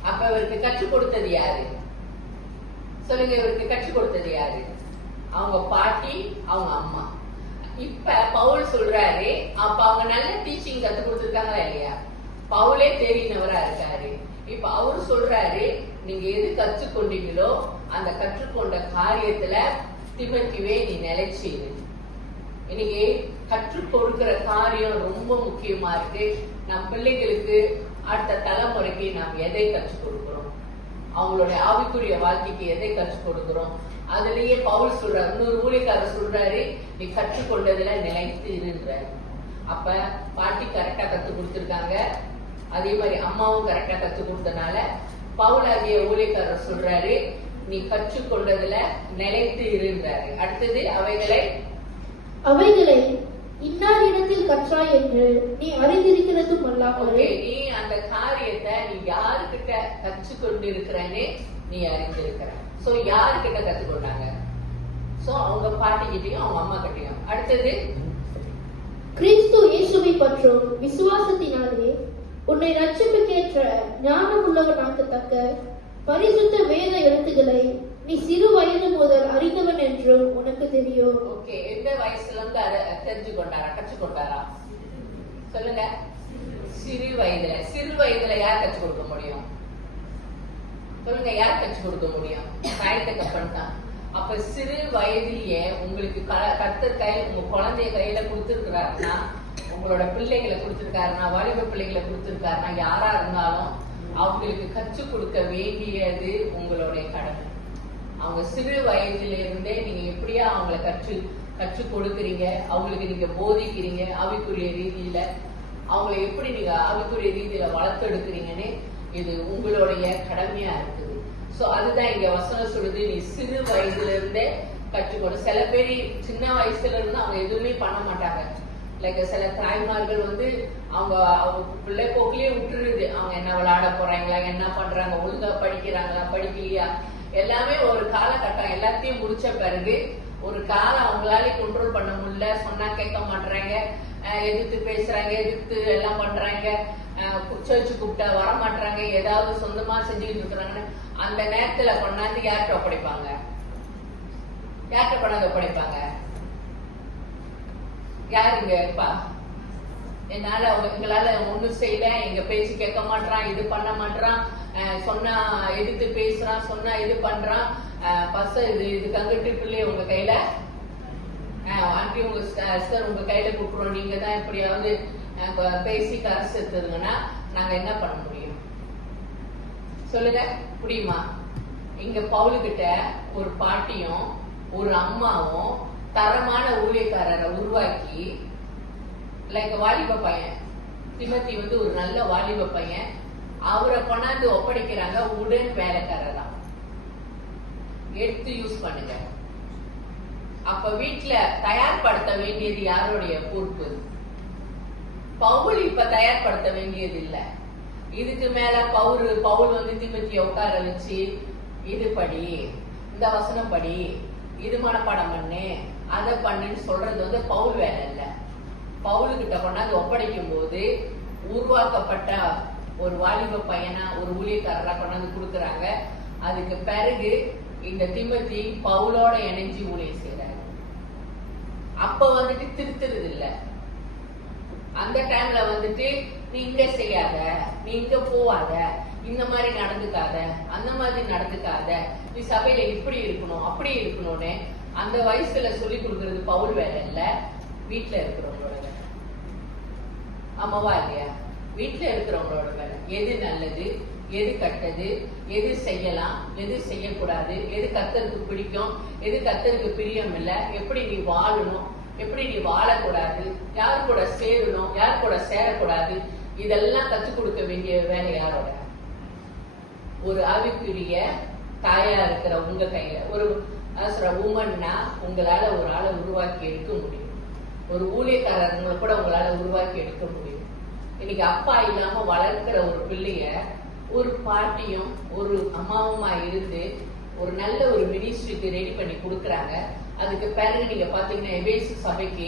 அப்ப இவருக்கு கற்றுக் கொடுத்தது யாரு? சொல்லுங்க, இவருக்கு கற்றுக் கொடுத்தது யாரு? அவங்க பாட்டி, அவங்க அம்மா. இப்ப பவுல் சொல்றாரு, அப்ப அவங்க நல்ல டீச்சிங் கத்து கொடுத்துருக்காங்களா இல்லையா? பவுலே தெரிந்தவரா இருக்காரு. இப்ப அவரு சொல்றாரு, நீங்க எது கற்றுக்கொண்டீங்களோ அந்த கற்றுக்கொண்ட காரியத்துல தீமோத்தேயுவே நீ நிலைச்சிரு. இன்னைக்கு கற்றுக் கொடுக்கிற காரியம் ரொம்ப முக்கியமா இருக்கு. நம் பிள்ளைகளுக்கு அடுத்த தலைமுறைக்கு நாம் எதை கற்றுக் கொடுக்கிறோம், அவங்களுடைய ஆவிக்குரிய வாழ்க்கைக்கு எதை கற்றுக் கொடுக்கிறோம். அதுலயே பவுல் சொல்றாரு, இன்னொரு ஊழியக்காரர் சொல்றாரு, நீ கற்றுக்கொண்டதுல நிலைத்து இருன்றாரு. அப்ப பாட்டி கரெக்டா கத்து கொடுத்திருக்காங்க, அதே மாதிரி அம்மாவும் கரெக்டா கத்து கொடுத்தனால பவுலாகிய ஊழியக்காரர் சொல்றாரு, நீ கற்றுக்கொண்டதுல நிலைத்து இருன்றாரு. அடுத்தது அவைகளை இன்னார் இடத்தில் கற்றாய் என்று நீ அறிந்திருக்கிறதும் அல்லாமல், நீ அந்த காரியத்தை நீ யாருக்கிட்ட கற்றுக்கொண்டு இருக்கிறன்னு நீ அறிந்திருக்கிற. சோ யாருக்கிட்ட கத்துக்கொண்டாங்க? சோ அவங்க பாட்டி கிட்டையும் அவங்க அம்மா கிட்டையும். அடுத்தது கிறிஸ்து இயேசுவை பற்றும் விசுவாசத்தினாலே உன்னை ரட்சிப்புக்கேற்ற ஞானம் உள்ளவனாக்கத்தக்க பரிசுத்த வேத எழுத்துக்களை நீ சிறு வயது முதல் அறிந்தவன் என்றும் உனக்கு தெரியும். ஓகே, எந்த வயசுல இருந்து தெரிஞ்சு கொண்டாரா, கற்றுக்கொண்டாரா? சொல்லுங்க. சிறு வயதுல. சிறு வயதுல யார் கற்றுக் கொடுக்க முடியும்? சொல்லுங்க, யார் கற்றுக் கொடுக்க முடியும்? தாய் தகப்பன் தான். அப்ப சிறு வயதிலேயே உங்களுக்கு கர்த்தர் கையில் உங்க குழந்தைய கையில கொடுத்துருக்கிறாருன்னா, உங்களோட பிள்ளைகளை கொடுத்துருக்காருன்னா, வாலிப பிள்ளைகளை கொடுத்துருக்காருன்னா, யாரா இருந்தாலும் அவங்களுக்கு கற்றுக் கொடுக்க வேண்டியது உங்களுடைய கடமை. அவங்க சிறு வயதில இருந்தே நீங்க எப்படியா அவங்களை கற்றுக் கொடுக்குறீங்க, அவங்களுக்கு நீங்க போதிக்கிறீங்க, ஆவிக்குரிய ரீதியில அவங்களை எப்படி நீங்க ஆவிக்குரிய ரீதியில வளர்த்தெடுக்கிறீங்கன்னு இது உங்களுடைய கடமையா இருக்குது. சோ அதுதான் இங்க வசனம் சொல்லுது, நீ சிறு வயதுல இருந்தே கற்றுக்கொடு. சில பேர் சின்ன வயசுல இருந்து அவங்க எதுவுமே பண்ண மாட்டாங்க. லைக் சில தாய்மார்கள் அவங்க பிள்ளை போக்கிலேயே விட்டுருது. அவங்க என்ன விளையாட போறாங்களா, என்ன பண்றாங்க, ஒழுங்கா படிக்கிறாங்களா, படிக்கலையா, எல்லாமே ஒரு காலகட்டம் எல்லாத்தையும் முடிச்ச பிறகு ஒரு காலம் அவங்களால கண்ட்ரோல் பண்ண முடியல. சொன்னா கேட்க மாட்டாங்க, எதிர்த்து பேசுறாங்க, எதிர்த்து எல்லாம் பண்றாங்க, சர்ச்சு கூப்பிட்டா வர மாட்டாங்க, ஏதாவது சொந்தமா செஞ்சுக்கிட்டு இருக்கிறாங்கன்னு அந்த நேரத்துல கொண்டாந்து யார்கிட்ட ஒப்படைப்பாங்க? யார்கிட்ட கொண்டாந்து ஒப்படைப்பாங்க? யாருங்க? என்னால எங்களால ஒண்ணும் செய்யல, எங்க பேச்சு கேட்க மாட்டான், இது பண்ண மாட்டான், சொன்னா எதிர்த்து பேசுறான், சொன்னா இது பண்றான், இதுக்கு அங்கிட்டு பிள்ளைய உங்க கையில ஆண்டி உங்க சார் உங்க கையில கூப்பிடுறோம், நீங்க தான் எப்படியாவது பேசி கரை சேர்த்துருங்கன்னா நாங்க என்ன பண்ண முடியும்? சொல்லுங்க, முடியுமா? இங்க பவுலுகிட்ட ஒரு பாட்டியும் ஒரு அம்மாவும் தரமான ஊழியக்காரரை உருவாக்கி, லைக் வாலிப பையன் திமத்தி ஒரு நல்ல வாலிப பையன், அவரை கொண்டாந்து ஒப்படைக்கிறாங்க. உடன் வேலைக்காரரா எடுத்து யூஸ் பண்ணுங்க. அப்ப வீட்டுல தயார்படுத்த வேண்டியது யாருடைய பொறுப்பு? பவுல் இப்ப தயார்படுத்த வேண்டியது இல்ல. இதுக்கு மேல பவுல் திமத்திய உட்கார வச்சு இது படி, இந்த வசனம் படி, இது மனப்பாடம் பண்ணு, அதை பண்ணுன்னு சொல்றது பவுல் வேலை இல்ல. பவுலுகிட்ட கொண்டாந்து ஒப்படைக்கும் போது உருவாக்கப்பட்ட ஒரு வாலிப பையனா ஒரு ஊழியக்காரரா கொண்டாந்து கொடுக்கறாங்க. அதுக்கு பிறகு இந்த திமத்தி பவுலோட இணைஞ்சு ஊழியம் செய்யறாரு. அப்ப திருத்துறது இல்ல. அந்த டைம்ல நீ இங்க செய்யாத, நீ இங்க போவாத, இந்த மாதிரி நடந்துக்காத, அந்த மாதிரி நடந்துக்காத, நீ சபையில இப்படி இருக்கணும் அப்படி இருக்கணும்னு அந்த வயசுல சொல்லி கொடுக்கறது பவுல் வேலை இல்ல, வீட்டுல இருக்கிறவங்களோட வேலை. ஆமாவா இல்லையா? வீட்டுல இருக்கிறவங்களோட வேலை. எது நல்லது, எது கெட்டது, எது செய்யலாம், எது செய்யக்கூடாது, எது கர்த்தருக்கு பிடிக்கும், எது கர்த்தருக்கு பிரியம் இல்ல, எப்படி நீ வாழணும், எப்படி நீ வாழக்கூடாது, யாரு கூட சேரணும், யாரு கூட சேரக்கூடாது, இதெல்லாம் கற்றுக் கொடுக்க வேண்டிய வேலை யாரோட? ஒரு ஆவிக்குரிய தாயா இருக்கிற உங்க கையில. ஒரு உமன்னா உங்களால ஒரு ஆளை உருவாக்கி எடுக்க முடியும். ஒரு ஊழியக்காரர்களை கூட உங்களால உருவாக்கி எடுக்க முடியும். இன்னைக்கு அப்பா இல்லாம வளர்க்கிற ஒரு பிள்ளைய ஒரு பாட்டியும் ஒரு அம்மாவுமா இருந்து ஒரு நல்ல ஒரு மினிஸ்ட்ரிக்கு ரெடி பண்ணி கொடுக்கறாங்க. அதுக்கு பிறகு நீங்க பாத்தீங்கன்னா எபேசு சபைக்கு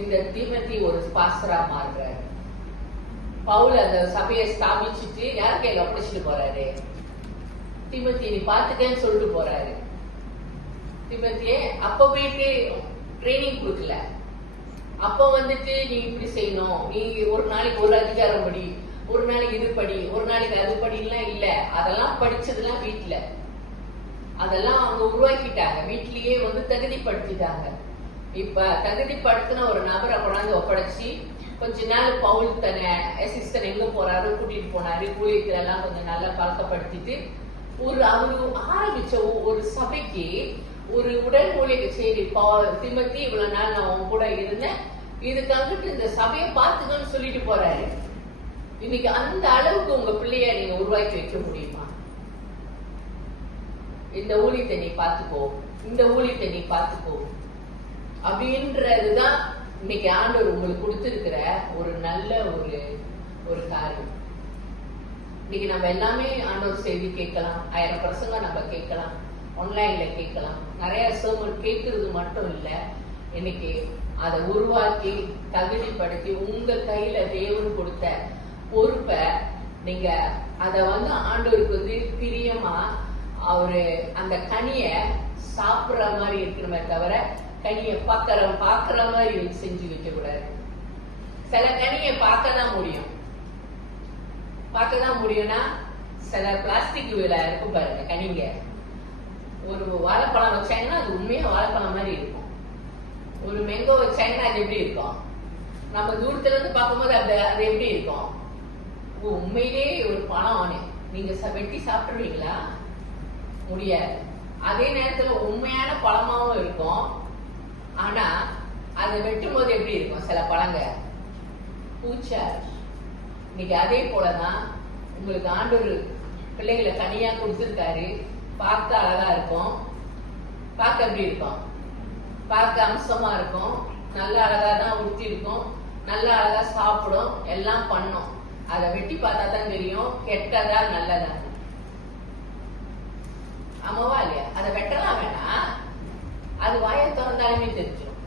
இந்த தீமத்தி ஒரு பாஸ்டரா மாறுறாரு. பவுல் அந்த சபையை ஸ்தாபிச்சுட்டு யார் கையில ஒப்படைச்சிட்டு போறாரு? தீமத்தி நீ பாத்துக்கன்னு சொல்லிட்டு போறாரு. தீமத்தியே அப்ப போயிட்டு ட்ரைனிங் கொடுக்கல. அப்ப நீ இப்படி செய்யணும், நீ ஒரு நாளைக்கு ஒரு அதிகாரம் படி, ஒரு நாளைக்கு இது படி, ஒரு நாளைக்கு அது படிலாம் இல்ல. அதெல்லாம் படிச்சதெல்லாம் வீட்டுல, அதெல்லாம் அவங்க உருவாக்கிட்டாங்க. வீட்லயே தகுதிப்படுத்திட்டாங்க. இப்ப தகுதிப்படுத்தின ஒரு நபரை கொண்டாந்து ஒப்படைச்சு கொஞ்ச நாள் பவுல் தன்னை அசிஸ்டன்ட் எங்க போறாரு கூட்டிட்டு போனாரு. ஊழியத்துல எல்லாம் கொஞ்சம் நல்லா பழக்கப்படுத்திட்டு அவரு ஆரம்பிச்ச ஒரு சபைக்கு ஒரு உடல் ஊழியர் சரி திமத்தி இவ்வளவு நாள் நான் உன் கூட இருந்தேன், இதுக்கு அங்கிட்டு இந்த சபையை பார்த்துக்கன்னு சொல்லிட்டு போறாரு. இன்னைக்கு அந்த அளவுக்கு உங்க பிள்ளைய நீங்க உருவாக்கி வைக்க முடியுமா? இந்த ஊழியத்தை நீ பார்த்துக்கோ, இந்த ஊழியத்தை நீ பார்த்துக்கோ அப்படின்றதுதான் இன்னைக்கு ஆண்டவர் உங்களுக்கு கொடுத்திருக்கிற ஒரு நல்ல ஒரு காரியம். இன்னைக்கு நம்ம எல்லாமே ஆண்டவர் செய்தி கேட்கலாம், 1000 பிரசங்க நம்ம கேட்கலாம், ஆன்லைன்ல கேட்கலாம். நிறைய சர்மன் கேட்கறது மட்டும் இல்ல, இன்னைக்கு அதை உருவாக்கி தகுதிப்படுத்தி உங்க கையில தேவன் கொடுத்த பொறுப்பை நீங்க அதை ஆண்டவருக்கு பிரியமா அவரு அந்த கனிய சாப்பிடுற மாதிரி இருக்கணுமே தவிர கனிய பாக்குற மாதிரி செஞ்சு வைக்க கூடாது. சில கனிய பார்க்கதான் முடியும்னா சில பிளாஸ்டிக் இருக்கும் பாருங்க கனிங்க, ஒரு வாழைப்பழம் வச்சாங்கன்னா அது உண்மையா வாழைப்பழம் மாதிரி இருக்கும். ஒரு மேங்கோ வச்சாங்கன்னா அது எப்படி இருக்கும்? நம்ம தூரத்துல இருந்து பார்க்கும்போது அது எப்படி இருக்கும்? உண்மையிலேயே ஒரு பழம் நீங்க வெட்டி சாப்பிடுவீங்களா? முடியாது. அதே நேரத்துல உண்மையான பழமாவும் இருக்கும். ஆனா அதை வெட்டும் போது எப்படி இருக்கும்? சில பழங்க பூச்சா. இன்னைக்கு அதே போலதான் உங்களுக்கு ஆண்டவர் பிள்ளைகளை தனியா கொடுத்திருக்காரு. பார்க்க அழகா இருக்கும். பார்க்க எப்படி இருக்கும்? பார்க்க அம்சமா இருக்கும். நல்ல அழகா தான் உடுத்தி இருக்கும். நல்ல அழகா சாப்பிடும். எல்லாம் பண்ணும். அதை வெட்டி பார்த்தா தான் தெரியும் கெட்டதா நல்லதா. ஆமாவா இல்லையா? அதை வெட்டலாம் வேணாம், அது வாயை திறந்தாலுமே தெரிஞ்சிடும்.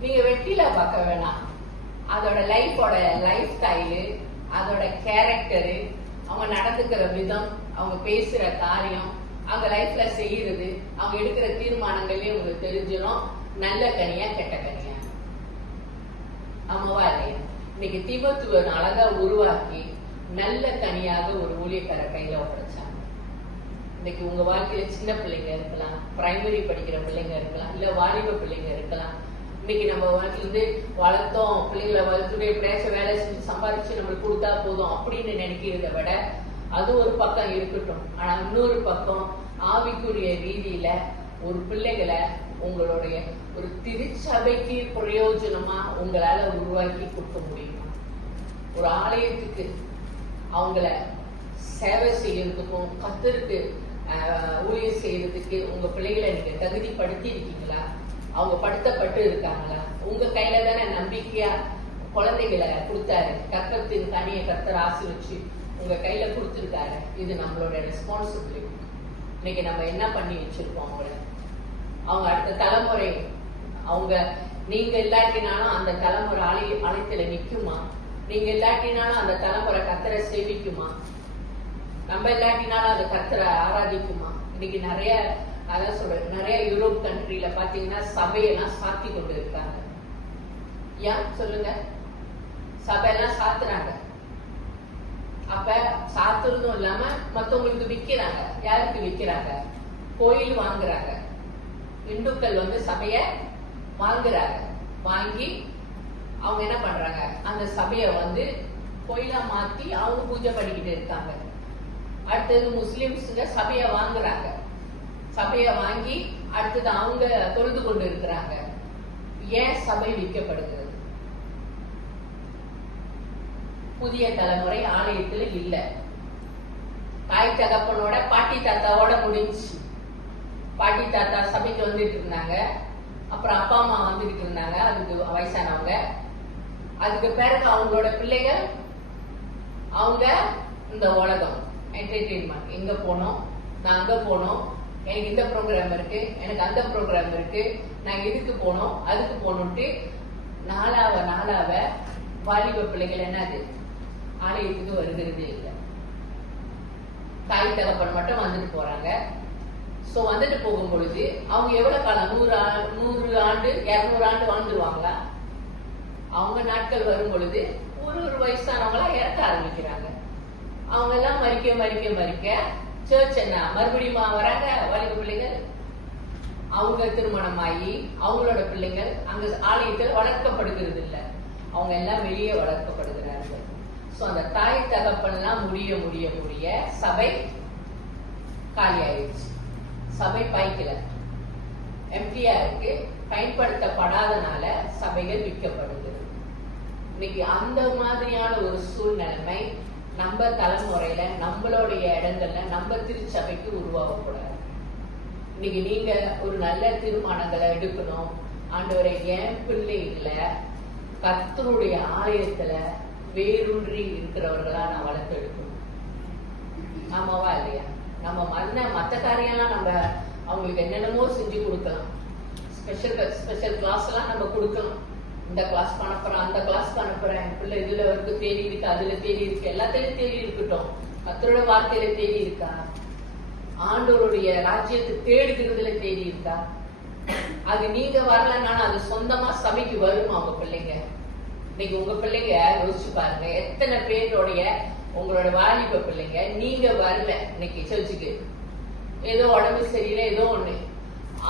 நீங்க வெட்டில பார்க்க வேணாம். அதோட லைஃப் ஸ்டைலு, அதோட கேரக்டரு, அவங்க நடந்துக்கிற விதம், அவங்க பேசுற காரியம், அவங்க லைஃப்ல செய்யறது, அவங்க எடுக்கிற தீர்மானங்களே உங்களுக்கு தெரிஞ்சிடும் நல்ல கனியா கெட்ட கனியா. ஆமாவா இல்லையா? இன்னைக்கு தீமோத்தேயுவை அழகா உருவாக்கி நல்ல கனியாக ஒரு ஊழியக்கார கையில ஒப்படைச்சாங்க. இன்னைக்கு உங்க வாழ்க்கையில சின்ன பிள்ளைங்க இருக்கலாம், பிரைமரி படிக்கிற பிள்ளைங்க இருக்கலாம், இல்ல வாலிப பிள்ளைங்க இருக்கலாம். இன்னைக்கு நம்ம வாழ்க்கையில இருந்து வளர்த்தோம், பிள்ளைங்களை வளர்த்துடைய பேச வேலை செஞ்சு சம்பாதிச்சு நம்மளுக்கு கொடுத்தா போதும் அப்படின்னு நினைக்கிறத விட அது ஒரு பக்கம் இருக்கட்டும். ஆனா இன்னொரு பக்கம் ஆவிக்குரிய ரீதியில ஒரு பிள்ளைகளை உங்களுடைய ஒரு திருச்சபைக்கு பிரயோஜனமா உங்களால உருவாக்கி கொடுக்க முடியுமா? ஒரு ஆலயத்துக்கு அவங்கள சேவை செய்யறதுக்கும் கர்த்தருக்கு ஊழியர் செய்யறதுக்கு உங்க பிள்ளைகளை நீங்க தகுதிப்படுத்தி இருக்கீங்களா? அவங்க படுத்தப்பட்டு இருக்காங்களா? உங்க கையில தானே நம்பிக்கையா குழந்தைகளை கொடுத்தாரு. கர்த்தத்தின் கனியை கர்த்தர் ஆசீர்வச்சு உங்க கையில கொடுத்திருக்காரு. இது நம்மளோட ரெஸ்பான்சிபிலிட்டி. இன்னைக்கு நம்ம என்ன பண்ணி வச்சிருக்கோம் அவங்கள? அவங்க அடுத்த தலைமுறை, அவங்க நீங்க இல்லாட்டினாலும் அந்த தலைமுறை அழைத்துல நிக்குமா? நீங்க இல்லாட்டினாலும் அந்த தலைமுறை கர்த்தரை சேவிக்குமா? நம்ம இல்லாட்டினாலும் அந்த கர்த்தரை ஆராதிக்குமா? இன்னைக்கு நிறைய அதான் சொல்றேன், நிறைய யூரோப் கண்ட்ரில பாத்தீங்கன்னா சபையெல்லாம் சாத்தி கொண்டு இருக்காங்க. ஏன் சொல்லுங்க? சபையெல்லாம் சாத்துறாங்க. அப்ப சாத்துறதும் இல்லாம மத்தவங்களுக்கு விக்கிறாங்க. யாருக்கு விக்கிறாங்க? கோயில் வாங்குறாங்க. இந்துக்கள் சபைய வாங்குறாங்க. வாங்கி அவங்க என்ன பண்றாங்க? அந்த சபைய கோயிலா மாத்தி அவங்க பூஜை பண்ணிக்கிட்டு இருக்காங்க. அடுத்தது முஸ்லிம்ஸுங்க சபைய வாங்குறாங்க. சபைய வாங்கி அடுத்தது அவங்க தொழுது கொண்டு இருக்கிறாங்க. ஏன் சபை விற்கப்படுகிறது? புதிய தலைமுறை ஆலயத்துல இல்ல. தாய் தகப்பனோட பாட்டி தாத்தாவோட முடிஞ்சு. பாட்டி தாத்தா சபைக்கு வந்துட்டு இருந்தாங்க. அப்புறம் அப்பா அம்மா வந்துட்டு இருந்தாங்க, அதுக்கு வயசானவங்க. அதுக்கு பிறகு அவங்களோட பிள்ளைகள், அவங்க இந்த உலகம் என்டர்டெயின்மெண்ட், எங்க போனோம், நான் அங்க போனோம், எனக்கு இந்த ப்ரோக்ராம் இருக்கு, எனக்கு அந்த ப்ரோக்ராம் இருக்கு, நான் இதுக்கு போனோம் அதுக்கு போனோம்ட்டு நாளாவ வாலிப பிள்ளைகள் என்னது ஆலயத்துக்கு வருகிறதே இல்லை. தாய் தகப்பன் மட்டும் வந்துட்டு போறாங்க. சோ வந்துட்டு போகும் பொழுது அவங்க எவ்வளவு காலம் 100 ஆண்டு 200 ஆண்டு வாழ்ந்துருவாங்களா? அவங்க நாட்கள் வரும் பொழுது ஒரு வயசானவங்களா இறக்க ஆரம்பிக்கிறாங்க. அவங்க எல்லாம் மறிக்க சர்ச் என்ன மறுபடியும் வராங்க வாலிப பிள்ளைகள். அவங்க திருமணமாகி அவங்களோட பிள்ளைகள் அங்க ஆலயத்தில் வளர்க்கப்படுகிறது இல்லை, அவங்க எல்லாம் வெளியே வளர்க்கப்படுகிறார்கள். சோ அந்த தாய் தகப்பன்லாம் முடிய சபை காலி ஆயிடுச்சு. சபை பாய்க்கல, எம்டியா இருக்கு, பயன்படுத்தப்படாதனால சபைகள் விற்கப்படுகிறது. இன்னைக்கு அந்த மாதிரியான ஒரு சூழ்நிலைமை நம்ம தலைமுறையில நம்மளுடைய இடங்கள்ல நம்ம திருச்சபைக்கு உருவாகக்கூடாது. இன்னைக்கு நீங்க ஒரு நல்ல தீர்மானங்களை எடுக்கணும். ஆண்டவரை என் பிள்ளைகளை கர்த்தருடைய ஆலயத்துல வேரூன்றி இருக்கிறவர்களா நான் வளர்த்து எடுக்கணும். ஆமாவா இல்லையா? நம்ம மத்த காரியம்லாம் நம்ம அவங்களுக்கு என்னென்னமோ செஞ்சு கொடுக்கலாம். ஸ்பெஷல் கிளாஸ் எல்லாம் நம்ம கொடுக்கலாம். இந்த கிளாஸ் அனுப்புறேன், அந்த கிளாஸ் அனுப்புறேன், என் பிள்ளை இதுல இருக்கு தேடி இருக்கு, அதுல தேடி இருக்கு, எல்லாத்தையும் தேடி இருக்கட்டும். கர்த்தரோட வார்த்தையில தேடி இருக்கா? ஆண்டவருடைய ராஜ்யத்தை தேடுகிறதுல தேடி இருக்கா? அது நீங்க வரலனாலும் அது சொந்தமா சபைக்கு வருமா? அவங்க பிள்ளைங்க இன்னைக்கு உங்க பிள்ளைங்க யோசிச்சு பாருங்க, எத்தனை பேருடைய உங்களோட வாலிப பிள்ளைங்க நீங்க வரல இன்னைக்கு சர்ச்சுக்கு, ஏதோ உடம்பு சரியில்லை ஏதோ ஒண்ணு,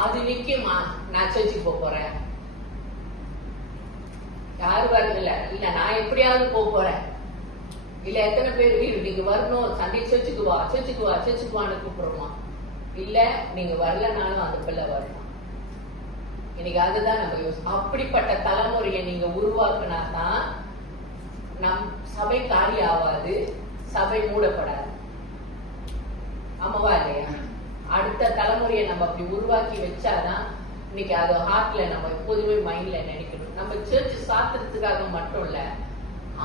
அது நிக்குமா நான் சர்ச்சுக்கு போறேன், யாரும் வரல, இல்ல நான் எப்படியாவது போறேன், இல்ல எத்தனை பேர் நீங்க வரணும் சண்டே சர்ச்சுக்கு வா சர்ச்சுக்கு வா சர்ச்சுக்கு வான்னு கூப்பிடுறோமா, இல்ல நீங்க வரலனாலும் அந்த பிள்ளை வரணும். இன்னைக்கு அதுதான் நம்ம யோசிக்கணும். அப்படிப்பட்ட தலைமுறையை நீங்க உருவாக்குனாதான் நம் சபை காலி ஆகாது, சபை மூடப்படாது. ஆமாவா இல்லையா? அடுத்த தலைமுறையை நம்ம அப்படி உருவாக்கி வச்சாதான் இன்னைக்கு அது ஹார்ட்ல நம்ம எப்போதுமே மைண்ட்ல நினைக்கணும். நம்ம சர்ச் சாத்திரத்துக்காக மட்டும் இல்ல,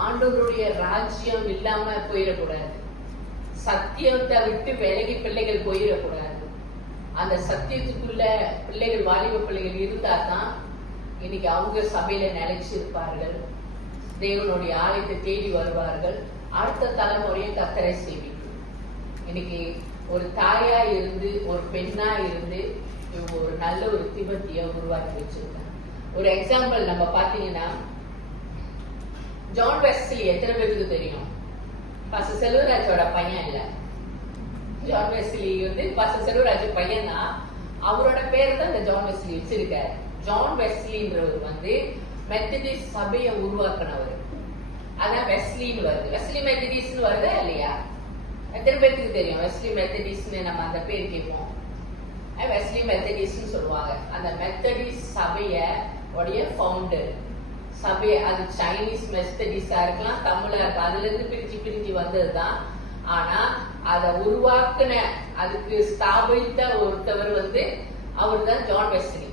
ஆண்டவருடைய ராஜ்யம் இல்லாம போயிடக்கூடாது, சத்தியத்தை விட்டு விலகி பிள்ளைகள் போயிடக்கூடாது. அந்த சத்தியத்துக்குள்ள பிள்ளைகள் வாலிப பிள்ளைகள் இருந்தா தான் இன்னைக்கு அவங்க சபையில நிலைச்சிருப்பார்கள், தேவனுடைய ஆலயத்தை தேடி வருவார்கள், அடுத்த தலைமுறையை கர்த்தரை சேவிக்கும். இன்னைக்கு ஒரு தாயா இருந்து ஒரு பெண்ணா இருந்து இவங்க ஒரு நல்ல ஒரு திபத்திய உருவாக்கி வச்சிருக்காங்க. ஒரு எக்ஸாம்பிள் நம்ம பாத்தீங்கன்னா, ஜான் வெஸ்லி எத்தனை பேருக்கு தெரியும்? பாஸ்டர் செல்வராஜோட பையன் இல்ல, ஜான் வெஸ்லி வந்து பாஸ்டர் செல்வராஜ் பையன் தான். அவரோட பேர் தான் இந்த ஜான் வெஸ்லி வச்சிருக்காரு. ஜான் வெஸ்லின்றவர் வந்து மெத்தடிஸ்ட் சபையை உருவாக்குனவர். அதான் வெஸ்லின்னு வருது, வெஸ்லி மெத்தடிஸ்ட்னு வருதா இல்லையா? எத்தனை பேருக்கு தெரியும் வெஸ்லி மெத்தடிஸ்ட்னு? நம்ம அந்த பேர் கேட்போம், வெஸ்லி மெத்தடிஸ்ட்னு சொல்லுவாங்க. அந்த மெத்தடிஸ்ட் சபைய உடைய ஃபவுண்டர் சபையை, அது சைனீஸ் மெத்தடிஸ்டா இருக்கலாம், தமிழா இருக்கலாம், அதுல இருந்து பிரிஞ்சு பிரிஞ்சு வந்ததுதான். ஆனா அதை உருவாக்குன, அதுக்கு ஸ்தாபித்த ஒருத்தவர் வந்து அவர் தான் ஜான் வெஸ்லி.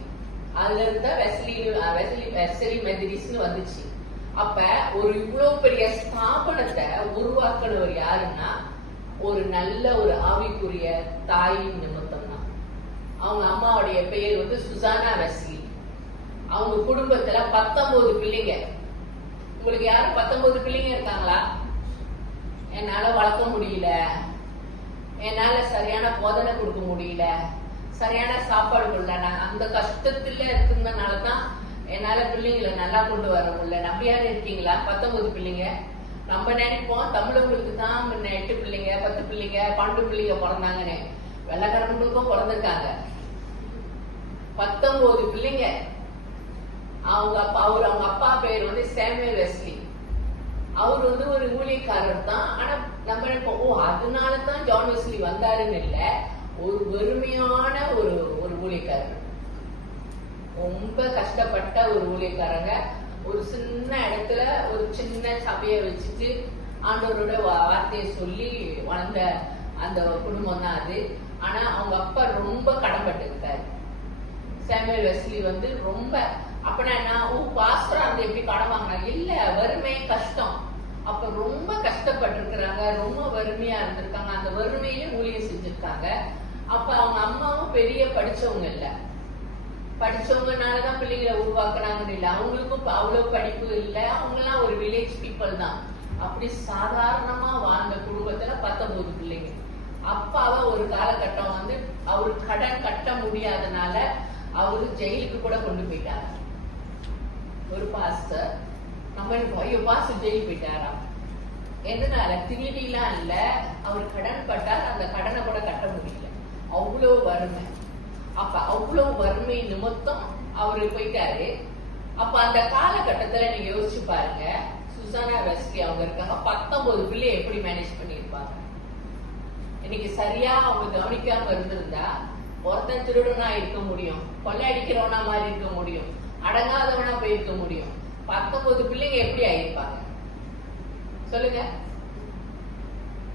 அதுல இருந்தா வெஸ்லி மெத்தடிஸ்ட்னு வந்துச்சு. அப்ப ஒரு இவ்வளவு பெரிய ஸ்தாபனத்தை உருவாக்குனவர் யாருன்னா ஒரு நல்ல ஒரு ஆவிக்குரிய தாயின் நிமித்தம் தான். அவங்க அம்மாவுடைய பெயர் வந்து சுசானா வெஸ்லி. அவங்க குடும்பத்துல 19 பிள்ளைங்க. உங்களுக்கு யாரும் 19 பிள்ளைங்க இருக்காங்களா? என்னால வளர்க்க முடியல, என்னால சரியான போதனை கொடுக்க முடியல, சரியான சாப்பாடு கொடுல, நான் அந்த கஷ்டத்துல இருக்கிறதுனாலதான் என்னால பிள்ளைங்களை நல்லா கொண்டு வர முடியல. நம்பியாரு இருக்கீங்களா? 19 பிள்ளைங்க. நம்ம நினைப்போம் தமிழர்களுக்கு தான் 8 பிள்ளைங்க 10 பிள்ளைங்க 12 பிள்ளைங்க பிறந்தாங்கன்னு. வெள்ளக்காரங்களுக்கும் பிறந்திருக்காங்க 19 பிள்ளைங்க. அவங்க அப்பா பேர் வந்து சாமுவேல் வெஸ்லி. அவர் வந்து ஒரு ஊழியக்காரர் தான். ஆனா நம்ம நினைப்போம், ஓ அதனாலதான் ஜான் வெஸ்லி வந்தாருன்னு இல்ல, ஒரு வெறுமையான ஒரு ஊழியக்காரர், ரொம்ப கஷ்டப்பட்ட ஒரு ஊழியக்காரங்க. ஒரு சின்ன இடத்துல ஒரு சின்ன சபையை வச்சுட்டு ஆண்டவரோட வார்த்தையை சொல்லி வளர்ந்த அந்த குடும்பம் தான் அது. ஆனா அவங்க அப்பா ரொம்ப கடன்பட்டு இருக்காரு. சாமுவேல் வெஸ்லி வந்து ரொம்ப, அப்படின்னா பாஸ்டரா வந்து எப்படி கடன் வாங்கினாங்க? இல்ல, வறுமை கஷ்டம். அப்ப ரொம்ப கஷ்டப்பட்டு இருக்கிறாங்க, ரொம்ப வறுமையா இருந்திருக்காங்க, அந்த வறுமையிலும் ஊழியம் செஞ்சிருக்காங்க. அப்ப அவங்க அம்மாவும் பெரிய படிச்சவங்க இல்ல, படிச்சவங்கனாலதான் பிள்ளைகளை உருவாக்குறாங்கன்னு இல்ல, அவங்களுக்கும் அவ்வளவு படிப்பு இல்ல, அவங்க எல்லாம் ஒரு வில்லேஜ் பீப்புள் தான். அப்படி சாதாரணமா வாழ்ந்த குடும்பத்துல 19 பிள்ளைங்க. அப்பாவை ஒரு காலகட்டம் வந்து அவரு கடன் கட்ட முடியாதனால அவரு ஜெயிலுக்கு கூட கொண்டு போயிட்டாங்க. ஒரு பாஸ்டர், நம்ம ஐயோ பாஸ்டர் ஜெயிலுக்கு போயிட்டாரா? எதனால? திருடிலாம் இல்ல, அவர் கடன் பட்டார், அந்த கடனை கூட கட்ட முடியல, அவ்வளவு வறுமை. அப்ப அவ்வளவு வறுமை நிமித்தம் அவரு போயிட்டாரு. அப்ப அந்த காலகட்டத்துல நீங்க யோசிச்சு பாருங்க, சுசானா வெஸ்லி அவங்க இருக்காங்க, 19 பிள்ளையை எப்படி மேனேஜ் பண்ணிருப்பாங்க? இன்னைக்கு சரியா அவங்க கவனிக்காம இருந்திருந்தா ஒருத்தன் திருடனா இருக்க முடியும், கொள்ளை அடிக்கிறவனா மாதிரி இருக்க முடியும், அடங்காதவனா போயிருக்க முடியும். 19 பிள்ளைங்க எப்படி ஆயிருப்பாங்க சொல்லுங்க?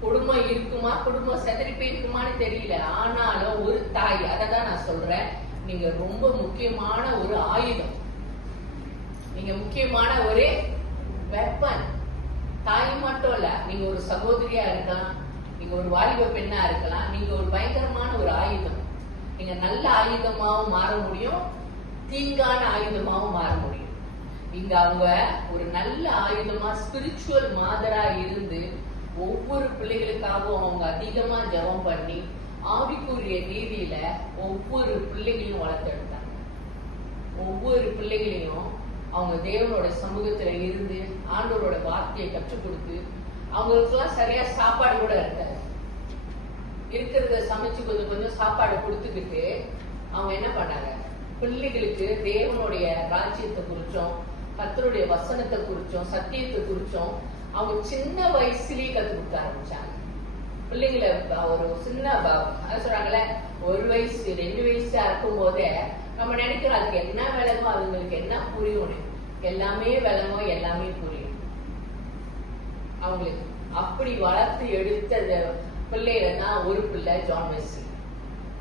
குடும்பம் இருக்குமா, குடும்பம் செதறி போயிருக்குமான்னு தெரியல. ஆனாலும் ஒரு தாய், அததான் நான் சொல்றேன், நீங்க ரொம்ப முக்கியமான ஒரு ஆயுதம், நீங்க முக்கியமான ஒரு வெப்பன். தாய் மட்டும் இல்ல, நீங்க ஒரு சகோதரியா இருக்கலாம், நீங்க ஒரு வாலிப பெண்ணா இருக்கலாம், நீங்க ஒரு பயங்கரமான ஒரு ஆயுதம். நீங்க நல்ல ஆயுதமாவும் மாற முடியும், தீங்கான ஆயுதமாவும் மாற முடியும். இங்க அவங்க ஒரு நல்ல ஆயுதமா ஸ்பிரிச்சுவல் மாதரா இருந்து ஒவ்வொரு பிள்ளைகளுக்காகவும் அவங்க அதிகமா ஜெபம் பண்ணி ஆவிக்குரிய நீதியில ஒவ்வொரு பிள்ளைகளையும் வளர்த்தெடுத்தாங்க. ஒவ்வொரு பிள்ளைகளையும் அவங்க தேவனோட சமூகத்துல இருந்து ஆண்டவரோட வார்த்தையை கற்றுக் கொடுத்து அவங்களுக்கெல்லாம் சரியா சாப்பாடு கூட இருக்காது. இருக்கிறத சமைச்சு கொஞ்சம் கொஞ்சம் சாப்பாடு கொடுத்துக்கிட்டு அவங்க என்ன பண்ணாங்க, பிள்ளைகளுக்கு தேவனுடைய ராஜ்யத்தை குறிச்சும் கர்த்தருடைய வசனத்தை குறிச்சும் சத்தியத்தை குறிச்சும் அவங்க சின்ன வயசுலயே கத்து கொடுக்க ஆரம்பிச்சாங்க. பிள்ளைங்களை ஒரு சின்ன சொல்றாங்கல்ல, 1 வயசு 2 வயசா இருக்கும் போதே நம்ம நினைக்கிறோம் அதுக்கு என்ன விளங்கும், அதுங்களுக்கு என்ன புரியும், எல்லாமே விளங்கும், எல்லாமே புரியும். அவங்களுக்கு அப்படி வளர்த்து எடுத்த பிள்ளைல தான் ஒரு பிள்ளை ஜான் வெஸ்லி.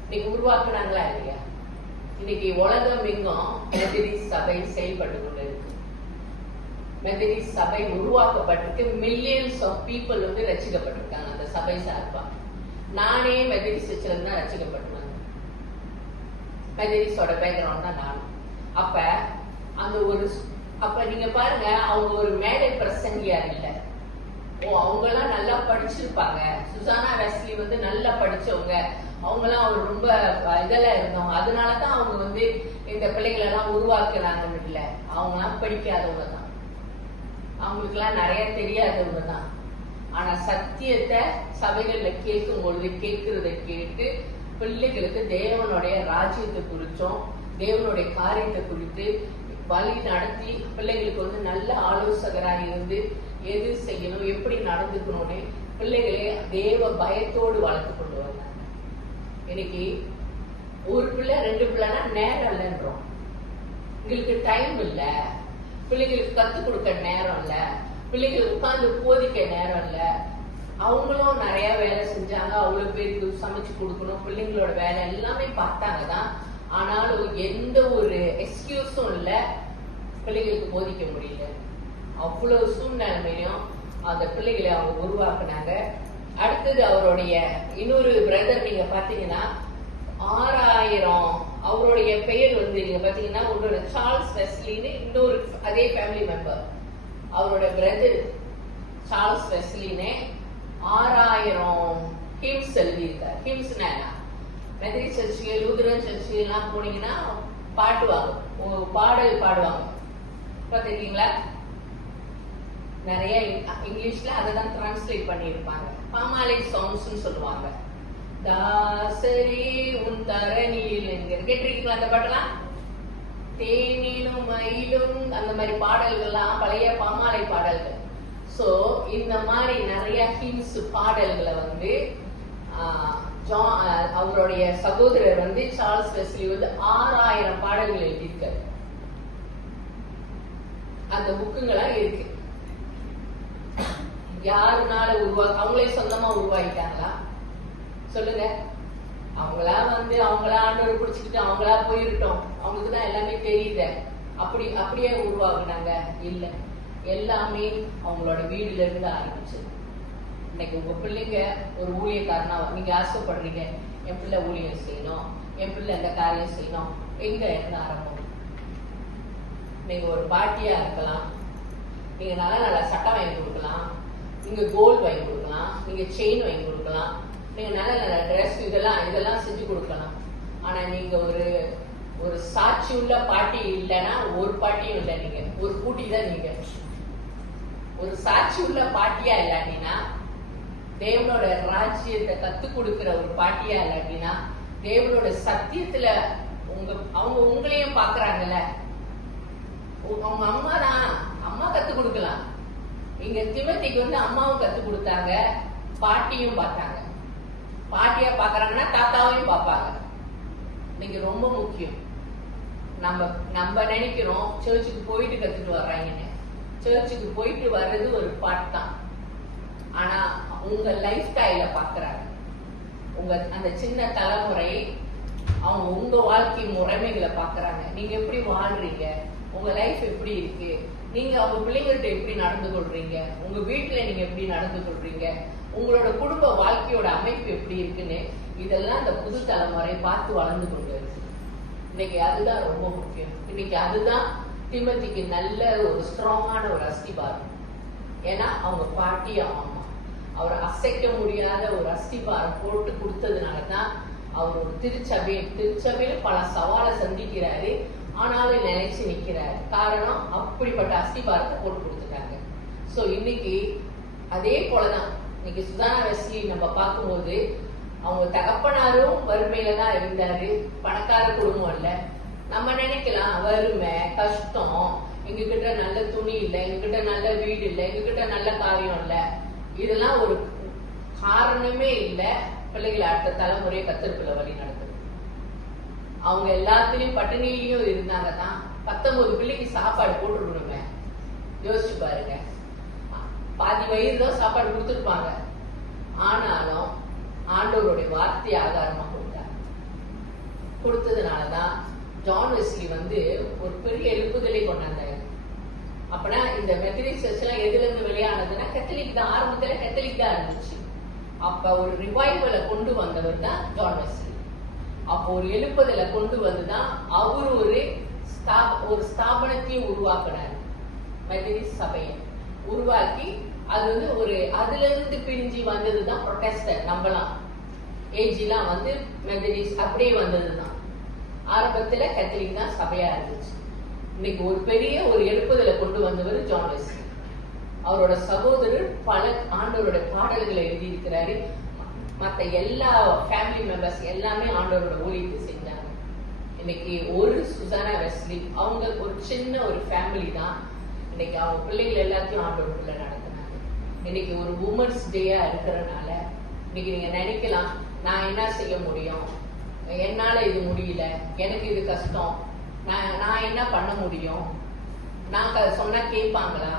இன்னைக்கு உருவாக்குனாங்களா இல்லையா? இன்னைக்கு உலகம் எங்கும் மெத்தடிஸ்ட் சபை செயல்பட்டு கொண்டு இருக்கு. மெத்தடிஸ்ட் சபை உருவாக்கப்பட்டிருக்கு. மில்லியன்ஸ் ஆஃப் பீப்புள் ரசிக்கப்பட்டிருக்காங்க அந்த சபை சார்பா. நானே மெத்தடிஸ்ட் சர்ச்சில் தான் ரசிக்கப்பட்டுருவாங்க. மெத்தடிஸ்டோட பேக்ரவுண்ட் தான் நானும். அப்ப நீங்க பாருங்க, அவங்க ஒரு மேடை பிரசங்கியா இல்லை. அவங்கெல்லாம் நல்லா படிச்சிருப்பாங்க. சுசானா வெஸ்லி நல்லா படிச்சவங்க. அவங்கெல்லாம் அவர் ரொம்ப இதெல்லாம் இருந்தவங்க. அதனாலதான் அவங்க இந்த பிள்ளைகளை எல்லாம் உருவாக்குறாங்கன்னு இல்லை. அவங்கெல்லாம் படிக்காதவங்க தான், அவங்களுக்கு எல்லாம் நிறைய தெரியாதவங்க தான். ஆனா சத்தியத்தை சபைகள்ல கேட்கும் பொழுது கேட்கறத கேட்டு பிள்ளைகளுக்கு தேவனுடைய ராஜ்யத்தை குறிச்சும் தேவனுடைய காரியத்தை குறித்து வழி நடத்தி பிள்ளைகளுக்கு நல்ல ஆலோசகராக இருந்து எது செய்யணும், எப்படி நடந்துக்கணும்னு பிள்ளைகளே தேவ பயத்தோடு வளர்த்து கொண்டு வந்தாங்க. இன்னைக்கு ஒரு பிள்ளை 2 பிள்ளைனா நேரம் இல்லைன்றோம். உங்களுக்கு டைம் இல்ல, பிள்ளைகளுக்கு கத்துக் கொடுக்க நேரம் இல்ல, பிள்ளைகளுக்கு உட்கார்ந்து போதிக்க நேரம் இல்ல. அவங்களும் நிறைய வேலை செஞ்சாங்க, அவ்வளவு பேருக்கு சமைச்சு கொடுக்கணும், பிள்ளைங்களோட வேலை எல்லாமே பார்த்தாங்க தான். ஆனாலும் எந்த ஒரு எக்ஸ்கியூஸும் இல்ல, பிள்ளைகளுக்கு போதிக்க முடியல. அவ்வளவு சூழ்நிலைமையும் அந்த பிள்ளைகளை அவங்க உருவாக்குனாங்க. அடுத்தது அவருடைய இன்னொரு பிரதர் நீங்க பாத்தீங்கன்னா 6000 அவருடைய பெயர் நீங்க பாத்தீங்கன்னா உங்களோட சார்ல்ஸ் வெஸ்லின்னு இன்னொரு அதே ஃபேமிலி மெம்பர். அவரோட பிரதர் சார்ல்ஸ் வெஸ்லின்னு 6000 ஹிம்ஸ் எழுதியிருக்காரு. ஹிம்ஸ்னா மெத்தடிஸ்ட் சர்ச்சு, லூதரன் சர்ச்சு எல்லாம் போனீங்கன்னா பாட்டுவாங்க, பாடல் பாடுவாங்க. பாத்திருக்கீங்களா? நிறைய இங்கிலீஷ்ல அததான் டிரான்ஸ்லேட் பண்ணிருப்பாங்க. பாமாலை சாங்ஸ் சொல்லுவாங்க. தாசரி உன் தரணியில் கேட்டிருக்கீங்களா அந்த பாட்டெல்லாம்? தேனிலும் மயிலும் அந்த மாதிரி பாடல்கள்லாம் பழைய பாமாலை பாடல்கள். சோ இந்த மாதிரி நிறைய ஹிம்ஸ் பாடல்களை அவருடைய சகோதரர் சார்ல்ஸ் வெஸ்லி 6000 பாடல்கள் எழுதியிருக்காரு. அந்த புக்குங்களா இருக்கு. யாருனால அவங்களே சொந்தமா உருவாக்கிட்டாங்களா சொல்லுங்க? அவங்களா அவங்களா ஆண்டவர் பிடிச்சுக்கிட்டு அவங்களா போயிருட்டோம், அவங்களுக்கு தான் எல்லாமே தெரியுது, அப்படியே உருவாக்குனாங்க? இல்ல, எல்லாமே அவங்களோட வீடுல இருந்து ஆரம்பிச்சது. இன்னைக்கு உங்க பிள்ளைங்க ஒரு ஊழியக்காரனா நீங்க ஆசைப்படுறீங்க, என் பிள்ளை ஊழியம் செய்யணும், என் பிள்ளை இந்த காரியம் செய்யணும், எங்க இருந்து ஆரம்பம்? நீங்க ஒரு பாட்டியா இருக்கலாம், நீங்க நல்ல நல்ல சட்டம் வாங்கி கொடுக்கலாம், நீங்க கோல்டு வாங்கி கொடுக்கலாம், நீங்க செயின் வாங்கி கொடுக்கலாம், நீங்க நல்ல நல்ல ட்ரெஸ் இதெல்லாம் செஞ்சு கொடுக்கலாம். ஆனா நீங்க ஒரு சாட்சி உள்ள பாட்டி இல்லைன்னா ஒரு பாட்டியும் இல்லை, நீங்க ஒரு கூட்டி தான். நீங்க ஒரு சாட்சி உள்ள பாட்டியா இல்லாட்டினா, தேவனோட ராஜ்யத்தை கத்துக் கொடுக்கிற ஒரு பாட்டியா இல்லாட்டினா, தேவனோட சத்தியத்துல அவங்க உங்களையும் பாக்குறாங்கல்ல. அவங்க அம்மா தான், அம்மா கத்து கொடுக்கலாம். இங்க திமோத்திக்கு அம்மாவும் கத்து கொடுத்தாங்க, பாட்டியும் பார்த்தாங்க. பாட்டியா பாக்குறாங்கன்னா தாத்தாவையும் பார்ப்பாங்க. நீங்க ரொம்ப முக்கியம். நம்ம நினைக்கிறோம் சர்ச்சுக்கு போயிட்டு கத்துட்டு வர்றாங்கன்னு. சர்ச்சுக்கு போயிட்டு வர்றது ஒரு பாட்டு தான். ஆனா உங்க லைஃப் ஸ்டைல பாக்குறாங்க. உங்க அந்த சின்ன தலைமுறை அவங்க உங்க வாழ்க்கை முறைமைகளை பாக்குறாங்க. நீங்க எப்படி வாழ்றீங்க, உங்க லைஃப் எப்படி இருக்கு, நீங்க அவங்க பிள்ளைங்கள்ட்ட எப்படி நடந்து கொள்றீங்க, உங்க வீட்டுல நீங்க எப்படி நடந்து கொள்றீங்க, உங்களோட குடும்ப வாழ்க்கையோட அமைப்பு எப்படி இருக்குன்னு இதெல்லாம் இந்த புது தலைமுறை பார்த்து வளர்ந்து கொண்டு இருக்கு. இன்னைக்கு அதுதான் ரொம்ப முக்கியம். இன்னைக்கு அதுதான் திமோத்திக்கு நல்ல ஒரு ஸ்ட்ராங்கான ஒரு அஸ்திபாரம். ஏன்னா அவங்க பாட்டி அம்மா அவரை அசைக்க முடியாத ஒரு அஸ்திபாரம் போட்டு கொடுத்ததுனாலதான் அவர் ஒரு திருச்சபையில பல சவாலை சந்திக்கிறாரு. ஆனாலும் நினைச்சு நிக்கிறாரு. காரணம் அப்படிப்பட்ட அஸ்திபாரத்தை போட்டு கொடுத்துட்டாங்க. சோ இன்னைக்கு அதே போலதான் இன்னைக்கு சுதானா வெஸ்லி நம்ம பார்க்கும்போது அவங்க தகப்பனாரும் வறுமையில தான் இருந்தாரு, பணக்கார குடும்பம் இல்ல. நம்ம நினைக்கலாம் வறுமை கஷ்டம், எங்க கிட்ட நல்ல துணி இல்ல, எங்க கிட்ட நல்ல வீடு இல்ல, எங்க கிட்ட நல்ல காரியம் இல்ல, இதெல்லாம் ஒரு காரணமே இல்ல பிள்ளைகளை அடுத்த தலைமுறையை கத்திற்குள்ள வழி நடத்துது. அவங்க எல்லாத்திலயும் பட்டினியிலயும் இருந்தாங்கதான் 19 பிள்ளைக்கு சாப்பாடு போட்டுருக்கணுமே. யோசிச்சு பாருங்க, பாதி வயிறு தான் சாப்பாடு கொடுத்துருப்பாங்க. ஆனாலும் ஆண்டவருடைய வார்த்தை ஆதாரமா கொடுத்தாங்க. கொடுத்ததுனாலதான் ஜான் வெஸ்லி ஒரு பெரிய எழுப்புதலை கொண்டாந்தாரு. அப்பனா இந்த மெத்தடிஸ்ட் சர்ச் எல்லாம் எதுல இருந்து வெளியானதுன்னா கத்தலிக் தான். ஆரம்பத்துல கத்தலிக் தான் இருந்துச்சு. அப்ப ஒரு ரிவைவலை கொண்டு வந்தவர் தான் ஜான் வெஸ்லி. அப்போ ஒரு எழுப்புதலை கொண்டு வந்துதான் அவரு ஒரு ஸ்தாபனத்தையும் உருவாக்கினார். மெத்தடிஸ்ட் சபையை உருவாக்கி அது அதுல இருந்து பிரிஞ்சு வந்ததுதான் புரொட்டஸ்டன்ட். நம்பலாம் ஏஜிலாம் மெத்தடிஸ்ட் அப்படியே வந்ததுதான். ஆரம்பத்துல கத்தலிக் தான் சபையா இருந்துச்சு. இன்னைக்கு ஒரு பெரிய எழுப்புதலை கொண்டு வந்தவர் ஜான் வெஸ்லி. அவரோட சகோதரர் பல ஆண்டவரோட பாடல்களை எழுதி இருக்கிறாரு. மத்த எல்லா ஃபேமிலி மெம்பர்ஸ் எல்லாமே ஆண்டவரோட ஊழியத்தை செஞ்சாங்க. இன்னைக்கு ஒரு சுசானா வெஸ்லி அவங்க ஒரு சின்ன ஃபேமிலி தான். இன்னைக்கு அவங்க பிள்ளைகள் எல்லாத்தையும் ஆண்டவருக்குள்ள நடத்தினாங்க. இன்னைக்கு ஒரு உமன்ஸ் டேயா இருக்கிறதுனால இன்னைக்கு நீங்க நினைக்கலாம், நான் என்ன செய்ய முடியும், என்னால இது முடியல, எனக்கு இது கஷ்டம், நான் என்ன பண்ண முடியும், நான் சொன்னா கேட்பாங்களா,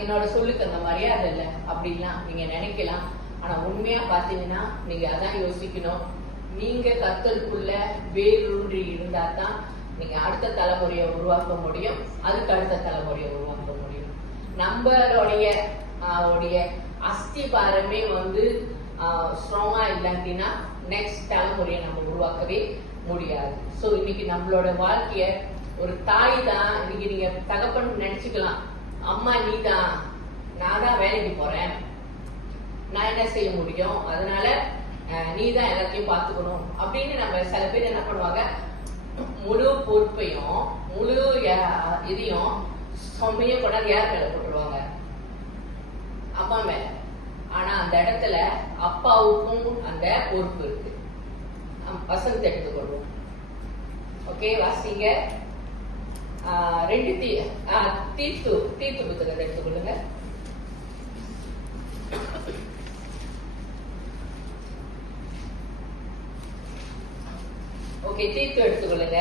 என்னோட சொல்லுக்கு அந்த மரியாதை இல்லை அப்படின்லாம் நீங்க நினைக்கலாம். ஆனா உண்மையா பாத்தீங்கன்னா நீங்க அதான் யோசிக்கணும். நீங்க கர்த்தருக்குள்ள வேரூன்றி இருந்தா தான் நீங்க அடுத்த தலைமுறையை உருவாக்க முடியும், அதுக்கு அடுத்த தலைமுறையை உருவாக்க முடியும். நம்மளுடைய அஸ்திபாரமே ஸ்ட்ராங்கா இல்லாட்டினா நெக்ஸ்ட் தலைமுறையை நம்ம உருவாக்கவே முடியாது. சோ இன்னைக்கு நம்மளோட வாழ்க்கைய ஒரு தாய் தான். இன்னைக்கு நீங்க தகப்பன் நினைச்சுக்கலாம், அம்மா நீ தான், நான் தான் வேலைக்கு போறேன், நான் என்ன செய்ய முடியும், அதனால நீ தான் எல்லாத்தையும் பாத்துக்கணும் அப்படின்னு நம்ம சில பேர் என்ன பண்ணுவாங்க, முழு பொறுப்பையும் முழு இதையும் சுமைய கொண்டாந்து யார் மேல போட்டுருவாங்க, அம்மா மேல. ஆனா அந்த இடத்துல அப்பாவுக்கும் அந்த பொறுப்பு இருக்கு. வசனத்தை எடுத்துக்கொள்வோம். ஓகே, வாசிங்க. 2 தீத்து புத்தகத்தை எடுத்துக்கொள்ளுங்க. ஓகே, தீத்து எடுத்துக்கொள்ளுங்க.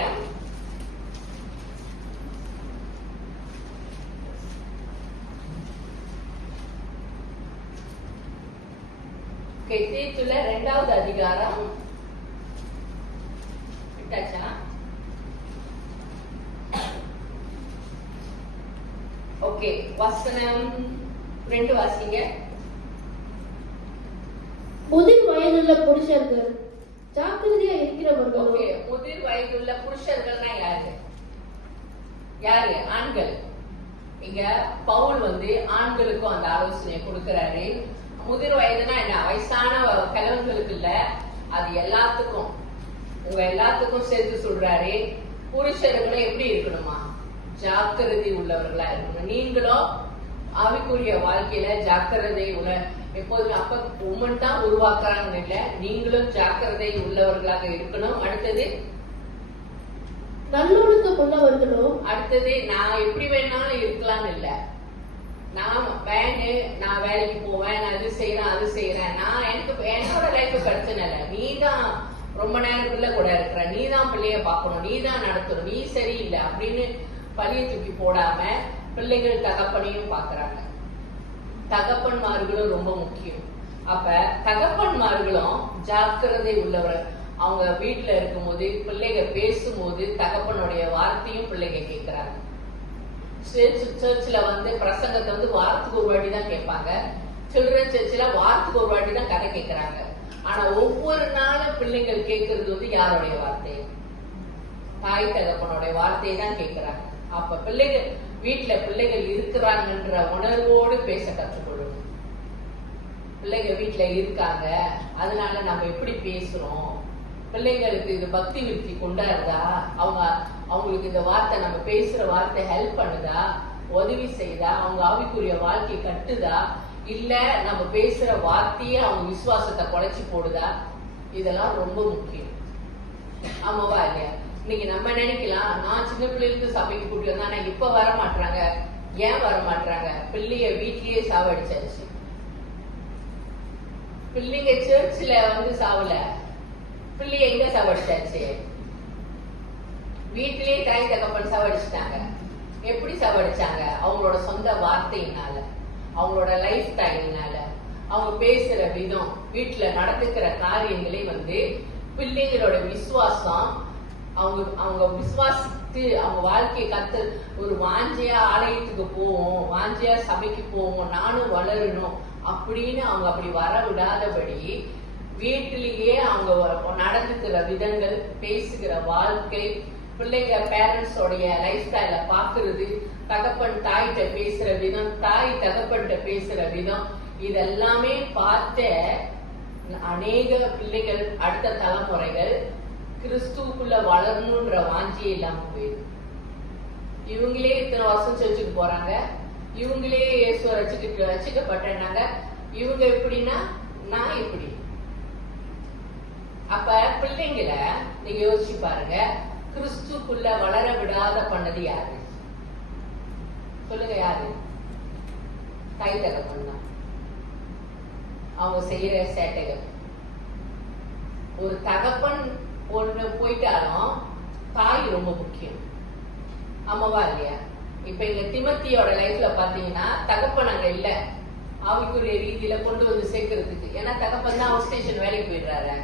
தீத்துல 2வது அதிகாரம். ஓகே, வசனம் 2 வாசிங்க. முதிர் வயதுள்ள புருஷர்கள் ஜாக்கிரதையா இருக்கிறவர்கள். ஓகே, முதிர் வயதுள்ள புருஷர்கள்னா யாரு? ஆண்கள். இங்க பவுல் ஆண்களுக்கும் அந்த ஆலோசனை கொடுக்கிறாரு. முதிர் வயதுனா என்ன? வயசான கிழவர்களுக்கு இல்ல, அது எல்லாத்துக்கும், உங்க எல்லாத்துக்கும் சேர்த்து சொல்றாரு. புருஷர்களும் எப்படி இருக்கணுமா? ஜாக்கிரதை உள்ளவர்களா இருக்கணும். நீங்களும் ஆவிக்குரிய வாழ்க்கையில ஜாக்கிரதை உள்ள, எப்போதுமே அப்ப உமன் தான் உருவாக்குறாங்கன்னு இல்ல, நீங்களும் ஜாக்கிரதை உள்ளவர்களாக இருக்கணும். அடுத்தது நல்லொழுக்கம் உள்ளவர்களும். அடுத்தது நான் எப்படி வேணாலும் இருக்கலாம்னு இல்ல, நான் வேலைக்கு போவேன், நான் இது செய்யறேன் அது செய்யறேன், நான் என்னோட லைஃப் பிரச்சனை இல்லை, நீ தான் ரொம்ப நேரம் பிள்ளை கூட இருக்கிற, நீ தான் பிள்ளைய பார்க்கணும், நீ தான் நடத்தணும், நீ சரியில்லை அப்படின்னு பழிய தூக்கி போடாம பிள்ளைகள் தகப்பனையும் பாக்குறாங்க. தகப்பன்மார்களும் ரொம்ப முக்கியம். அப்ப தகப்பன்மார்களும் ஜாக்கிரதை உள்ளவர். அவங்க வீட்டுல இருக்கும் போது பிள்ளைங்க பேசும்போது தகப்பனுடைய வார்த்தையும் பிள்ளைங்க கேட்கிறாங்க. சர்ச்ல பிரசங்கத்தை வாரத்துக்கு ஒரு வாட்டி தான் கேட்பாங்க. சில்ட்ரன் சர்ச்ல வாரத்துக்கு ஒரு வாட்டி தான் கதை கேட்கிறாங்க. ஆனா ஒவ்வொரு நாளும் பிள்ளைங்கள் கேட்கறது யாருடைய வார்த்தை? தாய் தகப்பனுடைய வார்த்தையை தான் கேட்கிறாங்க. அப்ப பிள்ளைகள் இருக்கிறாங்கன்ற உணர்வோடு பேச கற்றுக்கொள்ளணும். பிள்ளைங்க வீட்டுல இருக்காங்க, அதனால நம்ம எப்படி பேசுறோம், பிள்ளைங்களுக்கு இது பக்தி விருத்தி கொண்டாடுதா, அவங்களுக்கு இந்த வார்த்தை, நம்ம பேசுற வார்த்தை ஹெல்ப் பண்ணுதா, உதவி செய்தா, அவங்க ஆவிக்குரிய வாழ்க்கையை கட்டுதா, இல்ல நம்ம பேசுற வார்த்தையே அவங்க விசுவாசத்தை குறைச்சி போடுதா, இதெல்லாம் ரொம்ப முக்கியம். ஆமாவா இல்லையா? இன்னைக்கு நம்ம நினைக்கலாம், நான் சின்ன பிள்ளைகளுக்கு சபைக்கு கூட்டி வந்தா ஆனா இப்ப வர மாட்டாங்க. ஏன் வர மாட்டாங்க? பிள்ளைய வீட்லயே சாவடிச்சாச்சு. பிள்ளைங்க சர்ச்சில் வந்து சாவல, பிள்ளைய எங்க சாவடிச்சாச்சு? வீட்டிலேயே தாய் தகப்பன் சாவடிச்சுட்டாங்க. எப்படி சாவடிச்சாங்க? அவங்களோட சொந்த வார்த்தையினால, அவங்களோட லைஃப் ஸ்டைலினால, அவங்க பேசுற விதம், வீட்டுல நடந்துக்கிற காரியங்களே வந்து பிள்ளைங்களோட விசுவாசம், அவங்க விசுவாசித்து அவங்க வாழ்க்கையை கத்து ஒரு வாஞ்சியா ஆலயத்துக்கு போவோம், வாஞ்சியா சபைக்கு போவோம், நானும் வளரணும் அப்படின்னு அவங்க அப்படி வர விடாதபடி வீட்டிலேயே அவங்க நடந்துக்கிற விதங்கள், பேசுகிற வாழ்க்கை, பிள்ளைங்க பேரண்ட்ஸோடைய லைஃப் ஸ்டைல பாக்குறது, தகப்பன் தாய்கிட்ட பேசுற விதம், தாய் தகப்பன்கிட்ட பேசுற விதம், இதெல்லாமே பார்த்த அநேக பிள்ளைகள், அடுத்த தலைமுறைகள் கிறிஸ்துவுக்குள்ள வளரணும்ன்ற வாஞ்சியே இல்லாம போயிடும். இவங்களே இத்தனை வருஷம் செஞ்சுட்டு போறாங்க, இவங்களே இயேசுவை ரசிக்கப்பட்டாங்க, இவங்க எப்படின்னா நான் எப்படி? அப்ப பிள்ளைங்களை நீங்க யோசிச்சு பாருங்க, கிறிஸ்துக்குள்ள வளர விடாத பண்ணது யாரு? சொல்லுங்க, யாரு? தாய் தகப்பன் தான். அவங்க செய்யற சேட்டைகள். ஒரு தகப்பன் ஒண்ணு போயிட்டாலும் தாய் ரொம்ப முக்கியம். ஆமாவா இல்லையா? இப்ப இங்க திமத்தியோட லைஃப்ல பாத்தீங்கன்னா தகப்பன் அங்க இல்ல, ஆவிக்குரிய ரீதியில கொண்டு வந்து சேர்க்கறதுக்கு. ஏன்னா தகப்பன் தான் அவுட் ஸ்டேஷன் வேலைக்கு போயிடுறாரு,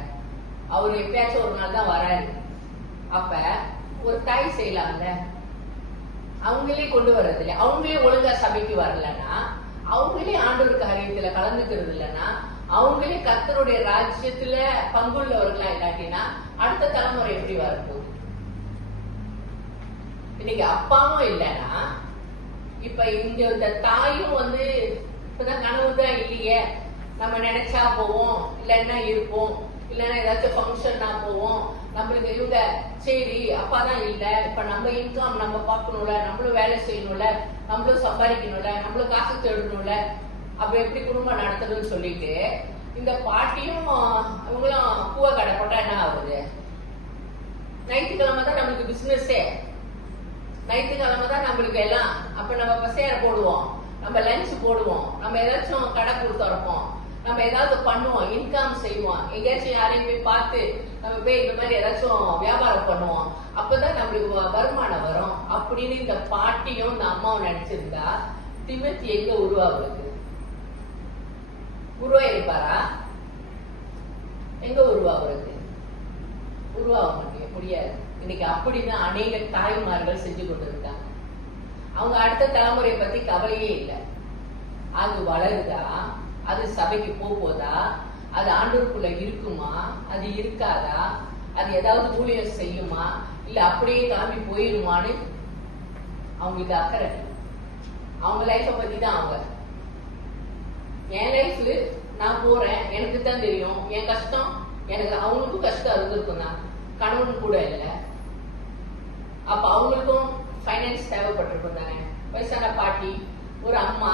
அவரு எப்பயாச்சும் ஒரு நாள் தான் வராரு. அப்ப ஒரு தாய் செய்யலாம்ல, அவங்களே கொண்டு வர்றது இல்ல, அவங்களே ஒழுங்கா சபைக்கு வரலன்னா, அவங்களே ஆண்டவர் காரியத்துல கலந்துக்கிறது இல்லைன்னா, அவங்களே கர்த்தருடைய ராஜ்யத்துல பங்குள்ளவர்களா இல்லாட்டினா அடுத்த தலைமுறை எப்படி வரப்போகுது? இன்னைக்கு அப்பாவும் இல்லைன்னா, இப்ப இங்க இந்த தாயும் வந்து இப்பதான் கனவுதான் இல்லையே, நம்ம நினைச்சா போவோம், இல்லைன்னா இருப்போம், இல்லைன்னா ஏதாச்சும் ஃபங்க்ஷன்னா போவோம், நம்மளுக்கு இவங்க சரி அப்பாதான் இல்ல, இப்ப நம்ம இன்கம் நம்ம பார்க்கணும்ல, நம்மளும் வேலை செய்யணும்ல, நம்மளும் சம்பாதிக்கணும்ல, நம்மளும் காசு தேடணும்ல, அப்ப எப்படி குடும்பம் நடத்தணும்னு சொல்லிட்டு இந்த பாட்டியும் இவங்களும் பூவை கடை போட்டா என்ன ஆகுது? ஞாயிற்றுக்கிழமை தான் நம்மளுக்கு பிசினஸே, ஞாயிற்றுக்கிழமை தான் நம்மளுக்கு எல்லாம். அப்ப நம்ம பசையார போடுவோம், நம்ம லஞ்ச் போடுவோம், நம்ம ஏதாச்சும் கடை கொடுத்துறப்போம், நம்ம ஏதாவது பண்ணுவோம், இன்கம் செய்வோம், எங்கேயாச்சும் யாரையும் போய் பார்த்து நம்ம போய் இந்த மாதிரி ஏதாச்சும் வியாபாரம் பண்ணுவோம், அப்பதான் நம்மளுக்கு வருமானம் வரும் அப்படின்னு இந்த பாட்டியும் இந்த அம்மாவும் நினைச்சிருந்தா திமத்தி எங்க உருவாகுது? உருவாயிருப்பாரா? எங்க உருவாகுறது? உருவாக முடியாது. இன்னைக்கு அப்படிதான் அநேக தாய்மார்கள் செஞ்சு கொண்டு இருக்காங்க. அவங்க அடுத்த தலைமுறையை பத்தி கவலையே இல்லை. அது வளருதா? அது சபைக்கு போதா? அது ஆண்டவருக்குள்ள இருக்குமா? அது இருக்காதா? அது ஏதாவது ஊழியம் செய்யுமா? இல்ல அப்படியே கிளம்பி போயிருமான்னு அவங்களுக்கு அக்கறை. அவங்க லைஃப பத்தி தான் அவங்க. என் லைஃப்ல நான் போறேன், எனக்கு தான் தெரியும் என் கஷ்டம். எனக்கு அவங்களுக்கும் கஷ்டம் இருந்திருக்கும் தான், கணவன் கூட இல்லை. அப்ப அவங்களுக்கும் ஃபைனான்ஸ் தேவைப்பட்டிருக்கும் தானே. வயசான பாட்டி, ஒரு அம்மா,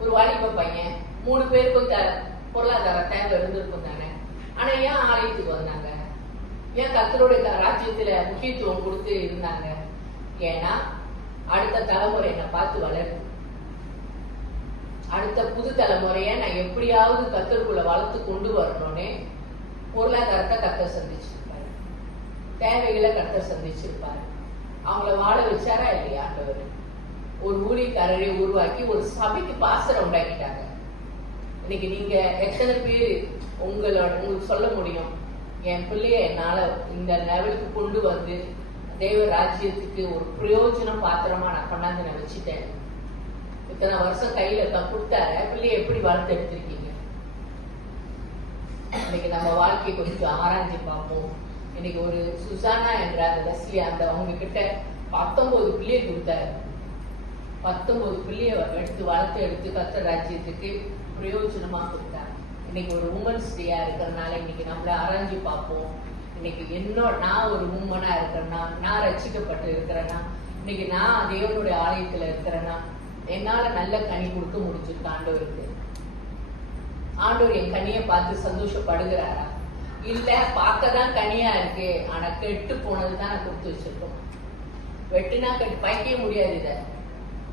ஒரு வாலிப பையன், 3 பேருக்கும் பொருளாதார தேவை இருந்திருக்கும் தானே. ஆனா ஏன் ஆலயத்துக்கு வந்தாங்க? ஏன் கர்த்தருடைய ராஜ்யத்துல முக்கியத்துவம் கொடுத்து இருந்தாங்க? ஏன்னா அடுத்த தலைமுறை என்னை பார்த்து வளரும், அடுத்த புது தலைமுறைய நான் எப்படியாவது கர்த்தருக்குள்ள வளர்த்து கொண்டு வரணும்னு பொருளாதாரத்தை கர்த்தர் சந்திச்சிருப்பாரு, தேவைகளை கர்த்தர் சந்திச்சிருப்பாரு. அவங்கள வாழ வச்சாரா இல்லையா ஆண்டவர்? ஒரு ஊழியக்காரரை உருவாக்கி ஒரு சபைக்கு பாசரம் உண்டாக்கிட்டாங்க. இன்னைக்கு நீங்க எத்தனை பேர் உங்களுக்கு சொல்ல முடியும், என் பிள்ளைய என்னால இந்த லெவலுக்கு கொண்டு வந்து தேவ ராஜ்யத்துக்கு ஒரு பிரயோஜனம் பாத்திரமா நான் கொண்டாந்து நான் வச்சுட்டேன். இத்தனை வருஷம் கையில கொடுத்தார பிள்ளைய எப்படி வளர்த்து எடுத்திருக்கீங்க? இன்னைக்கு நம்ம வாழ்க்கையை கொஞ்சம் ஆராய்ச்சி பார்ப்போம். இன்னைக்கு ஒரு சுசானா என்ற அந்த லஸ்லி, அந்த அவங்க கிட்ட 19 பிள்ளைய கொடுத்தாரு. 19 பிள்ளைய எடுத்து வளர்த்து கர்த்தர் ராஜ்யத்துக்கு பிரயோஜனமா கொடுத்தாங்க. இன்னைக்கு ஒரு உமன்ஸ் டேயா இருக்கிறதுனால இன்னைக்கு நம்மள ஆராய்ச்சி பார்ப்போம். இன்னைக்கு என்னோட நான் ஒரு உண்மனா இருக்கிறேன்னா, நான் ரட்சிக்கப்பட்டு இருக்கிறேன்னா, இன்னைக்கு நான் தேவனுடைய ஆலயத்துல இருக்கிறேன்னா, என்னால நல்ல கனி கொடுக்க முடிஞ்சிருக்கு ஆண்டவருக்கு. ஆண்டவர் என் கனியை பார்த்து சந்தோஷப்படுகிறாரா? இல்ல பார்க்கதான் கனியா இருக்கு, ஆனா கெட்டு போனதுதான் நான் கொடுத்து வச்சிருக்கோம். வெட்டுனா கெட்டு பைக்கவே முடியாது. இத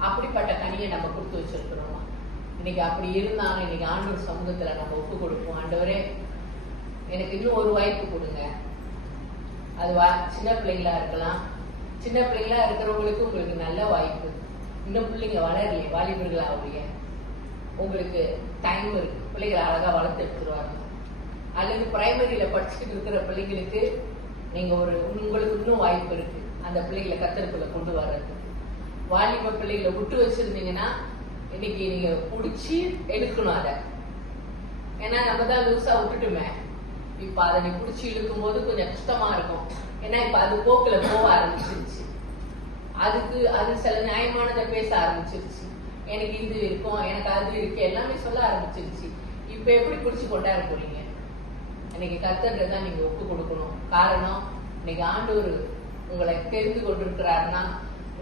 அப்படிப்பட்ட கனியை நம்ம கொடுத்து வச்சிருக்கிறோம். இன்னைக்கு அப்படி இருந்தாலும் இன்னைக்கு ஆண்டவர் சமூகத்துல நம்ம ஒப்பு கொடுப்போம். ஆண்டவரே, எனக்கு இன்னும் ஒரு வாய்ப்பு கொடுங்க. அது சின்ன பிள்ளைங்களா இருக்கலாம். சின்ன பிள்ளைங்களா இருக்கிறவங்களுக்கு உங்களுக்கு நல்ல வாய்ப்பு. இன்னும் பிள்ளைங்க வளரலையே, வாலிபர்களா ஆகலையே, உங்களுக்கு டைம் இருக்கு. பிள்ளைகளை அழகா வளர்த்து எடுத்துருவாங்க. அல்லது பிரைமரியில படிச்சுட்டு இருக்கிற பிள்ளைங்களுக்கு நீங்க உங்களுக்கு இன்னும் வாய்ப்பு இருக்கு அந்த பிள்ளைகளை கத்தருக்குள்ள கொண்டு வர்றது. வாலிப பிள்ளைகளை விட்டு வச்சிருந்தீங்கன்னா இன்னைக்கு நீங்க புடிச்சு எடுக்கணும் அதை. ஏன்னா நம்ம தான் லூசா விட்டுட்டுமே. இப்ப அதை நீ புடிச்சு இழுக்கும் போது கொஞ்சம் கஷ்டமா இருக்கும். ஏன்னா இப்ப அது போக்குல போக ஆரம்பிச்சிருச்சு. அது சில நியாயமானதை பேச ஆரம்பிச்சிருச்சு. எனக்கு இது இருக்கும், எனக்கு அது இருக்கு, எல்லாமே சொல்ல ஆரம்பிச்சிருச்சு. இப்ப எப்படி புடிச்சு கொண்டாட போறீங்க? இன்னைக்கு கர்த்தர்தான் நீங்க ஒப்பு கொடுக்கணும். காரணம், இன்னைக்கு ஆண்டவர் உங்களை தெரிந்து கொண்டிருக்கிறாருன்னா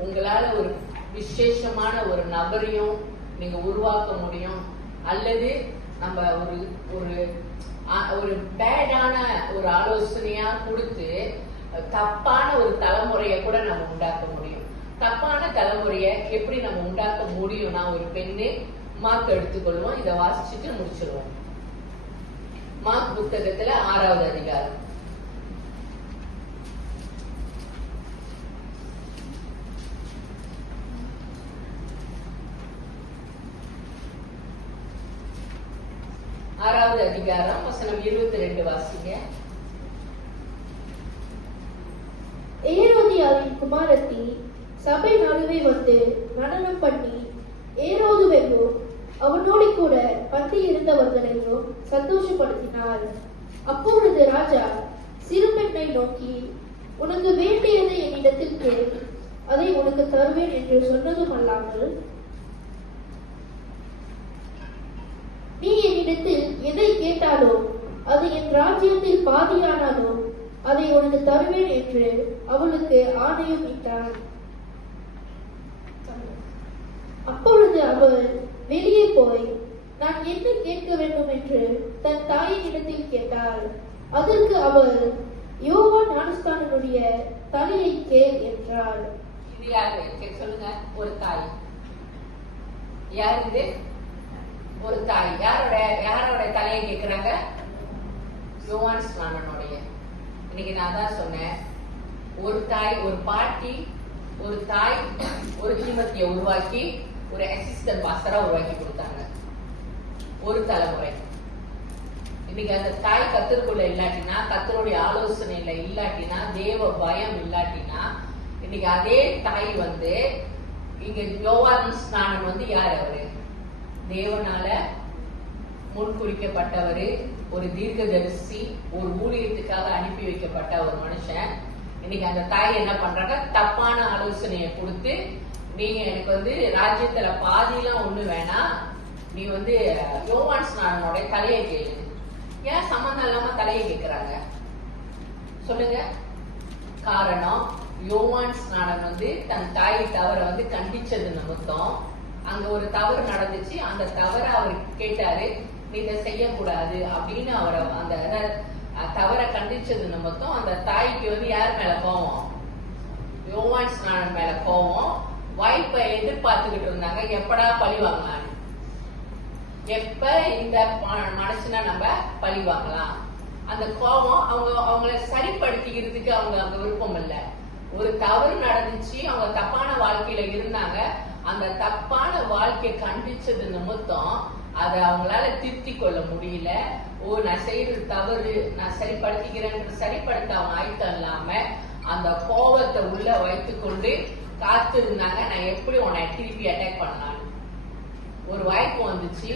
உங்களால ஒரு விசேஷமான ஒரு நபரையும் நீங்க உருவாக்க முடியும். அல்லது நம்ம ஒரு பேடான ஒரு ஆலோசனையா கொடுத்து தப்பான ஒரு தலைமுறையை கூட நம்ம உண்டாக்க முடியும். தப்பான தலைமுறையை எப்படி நம்ம உண்டாக்க முடியும்னா, ஒரு பெண்ணு மார்க் எடுத்துக்கொள்வோம். இதை வாசிச்சுட்டு முடிச்சிருவோம். மார்க் புத்தகத்துல 6வது அதிகாரம். வசனம் 22 வாசிங்க. ஏரோதியாவின் குமாரத்தி சபை நடுவே வந்து நடனம் பண்ணி ஏரோதுவையும் அவனோடு கூட பந்தி இருந்தவர்களையும் சந்தோஷப்படுத்தினார். அப்பொழுது ராஜா சிறு பெண்ணை நோக்கி, உனக்கு வேண்டியதை என்னிடத்தில் கேள், அதை உனக்கு தருவேன் என்று சொன்னதும் அல்லாமல், நீ என்னிடத்தில் எதை கேட்டாலோ அது என் ராஜ்யத்தில் பாதியானாலோ அதை உனக்கு தருவேன் என்று அவளுக்கு ஆணையம் இட்டான். அப்பொழுது அவள் வெளியே போய் நான் என்ன கேட்க வேண்டும் என்று தன் தாயினிடத்தில் கேட்டாள். அதற்கு அவள், யோவான் ஞானஸ்நானனுடைய தலையை கேள் என்றாள். இது யாரு சொல்லுங்க? ஒரு தாய். யார் இது? ஒரு தாய். யாரோட தலையை கேட்கிறாங்க? யோவான் ஸ்நானனுடைய. இன்னைக்கு நான் தான் சொன்னேன், ஒரு தாய், ஒரு பாட்டி, ஒரு தாய் ஒரு தீமத்திய உருவாக்கி ஒரு அசிஸ்டன்ட் பாஸ்டரா உருவாக்கி கொடுத்தாங்க ஒரு தலைமுறை. இன்னைக்கு அந்த தாய் கத்தருக்குள்ள இல்லாட்டினா, கத்தருடைய ஆலோசனையில இல்லாட்டினா, தேவ பயம் இல்லாட்டினா, இன்னைக்கு அதே தாய் வந்து இங்க யோவான் ஸ்நானன் வந்து யார்? அவரு தேவனால முன்குறிக்கப்பட்டவரு, ஒரு தீர்க்கதரிசி, ஒரு ஊழியத்துக்காக அனுப்பி வைக்கப்பட்ட ஒரு மனுஷன். இன்னைக்கு அந்த தாய் என்ன பண்றாங்க? தப்பான ஆலோசனையை கொடுத்து, நீங்க எனக்கு வந்து ராஜ்யத்துல பாதியெல்லாம் ஒண்ணு வேணாம், நீ வந்து யோவான் ஸ்நானனோட தலையை கேளு. ஏன் சம்பந்தம் இல்லாம தலையை கேட்கிறாங்க சொல்லுங்க? காரணம், யோவான் ஸ்நானன் வந்து தன் தாய் தவற வந்து கண்டிச்சது நிமித்தம் அங்க ஒரு தவறு நடந்துச்சு. அந்த தவற அவர் கேட்டாரு, நீ இதை செய்யக்கூடாது அப்படின்னு அவரை அந்த தவற கண்டிச்சது நிமித்தம் அந்த தாய்க்கு வந்து யார் மேல கோவம்? யோவான் ஸ்நானன் மேல கோவம். வாய்ப்பை எதிர்பார்த்துக்கிட்டு இருந்தாங்க, எப்படா பழி வாங்கலாம், எப்ப இந்த மனுஷனை நம்ம பழி வாங்கலாம். அந்த கோபம் அவங்கள சரிப்படுத்திக்கிறதுக்கு அவங்க அங்க விருப்பம் இல்லை. ஒரு தவறு நடந்துச்சு, அவங்க தப்பான வாழ்க்கையில இருந்தாங்க. அந்த தப்பான வாழ்க்கையை கண்டிச்சது நிமித்தம் அதை அவங்களால திருத்தி கொள்ள முடியல. நான் செய்யறது தவறு, நான் சரிப்படுத்திக்கிறேன், சரிப்படுத்த அவங்க ஆயத்தம் இல்லாம அந்த கோபத்தை உள்ள வைத்துக்கொண்டு காத்து இருந்தாங்க. நான் எப்படி உன்னை திருப்பி அட்டாக் பண்ணலாம். ஒரு வாய்ப்பு வந்துச்சு.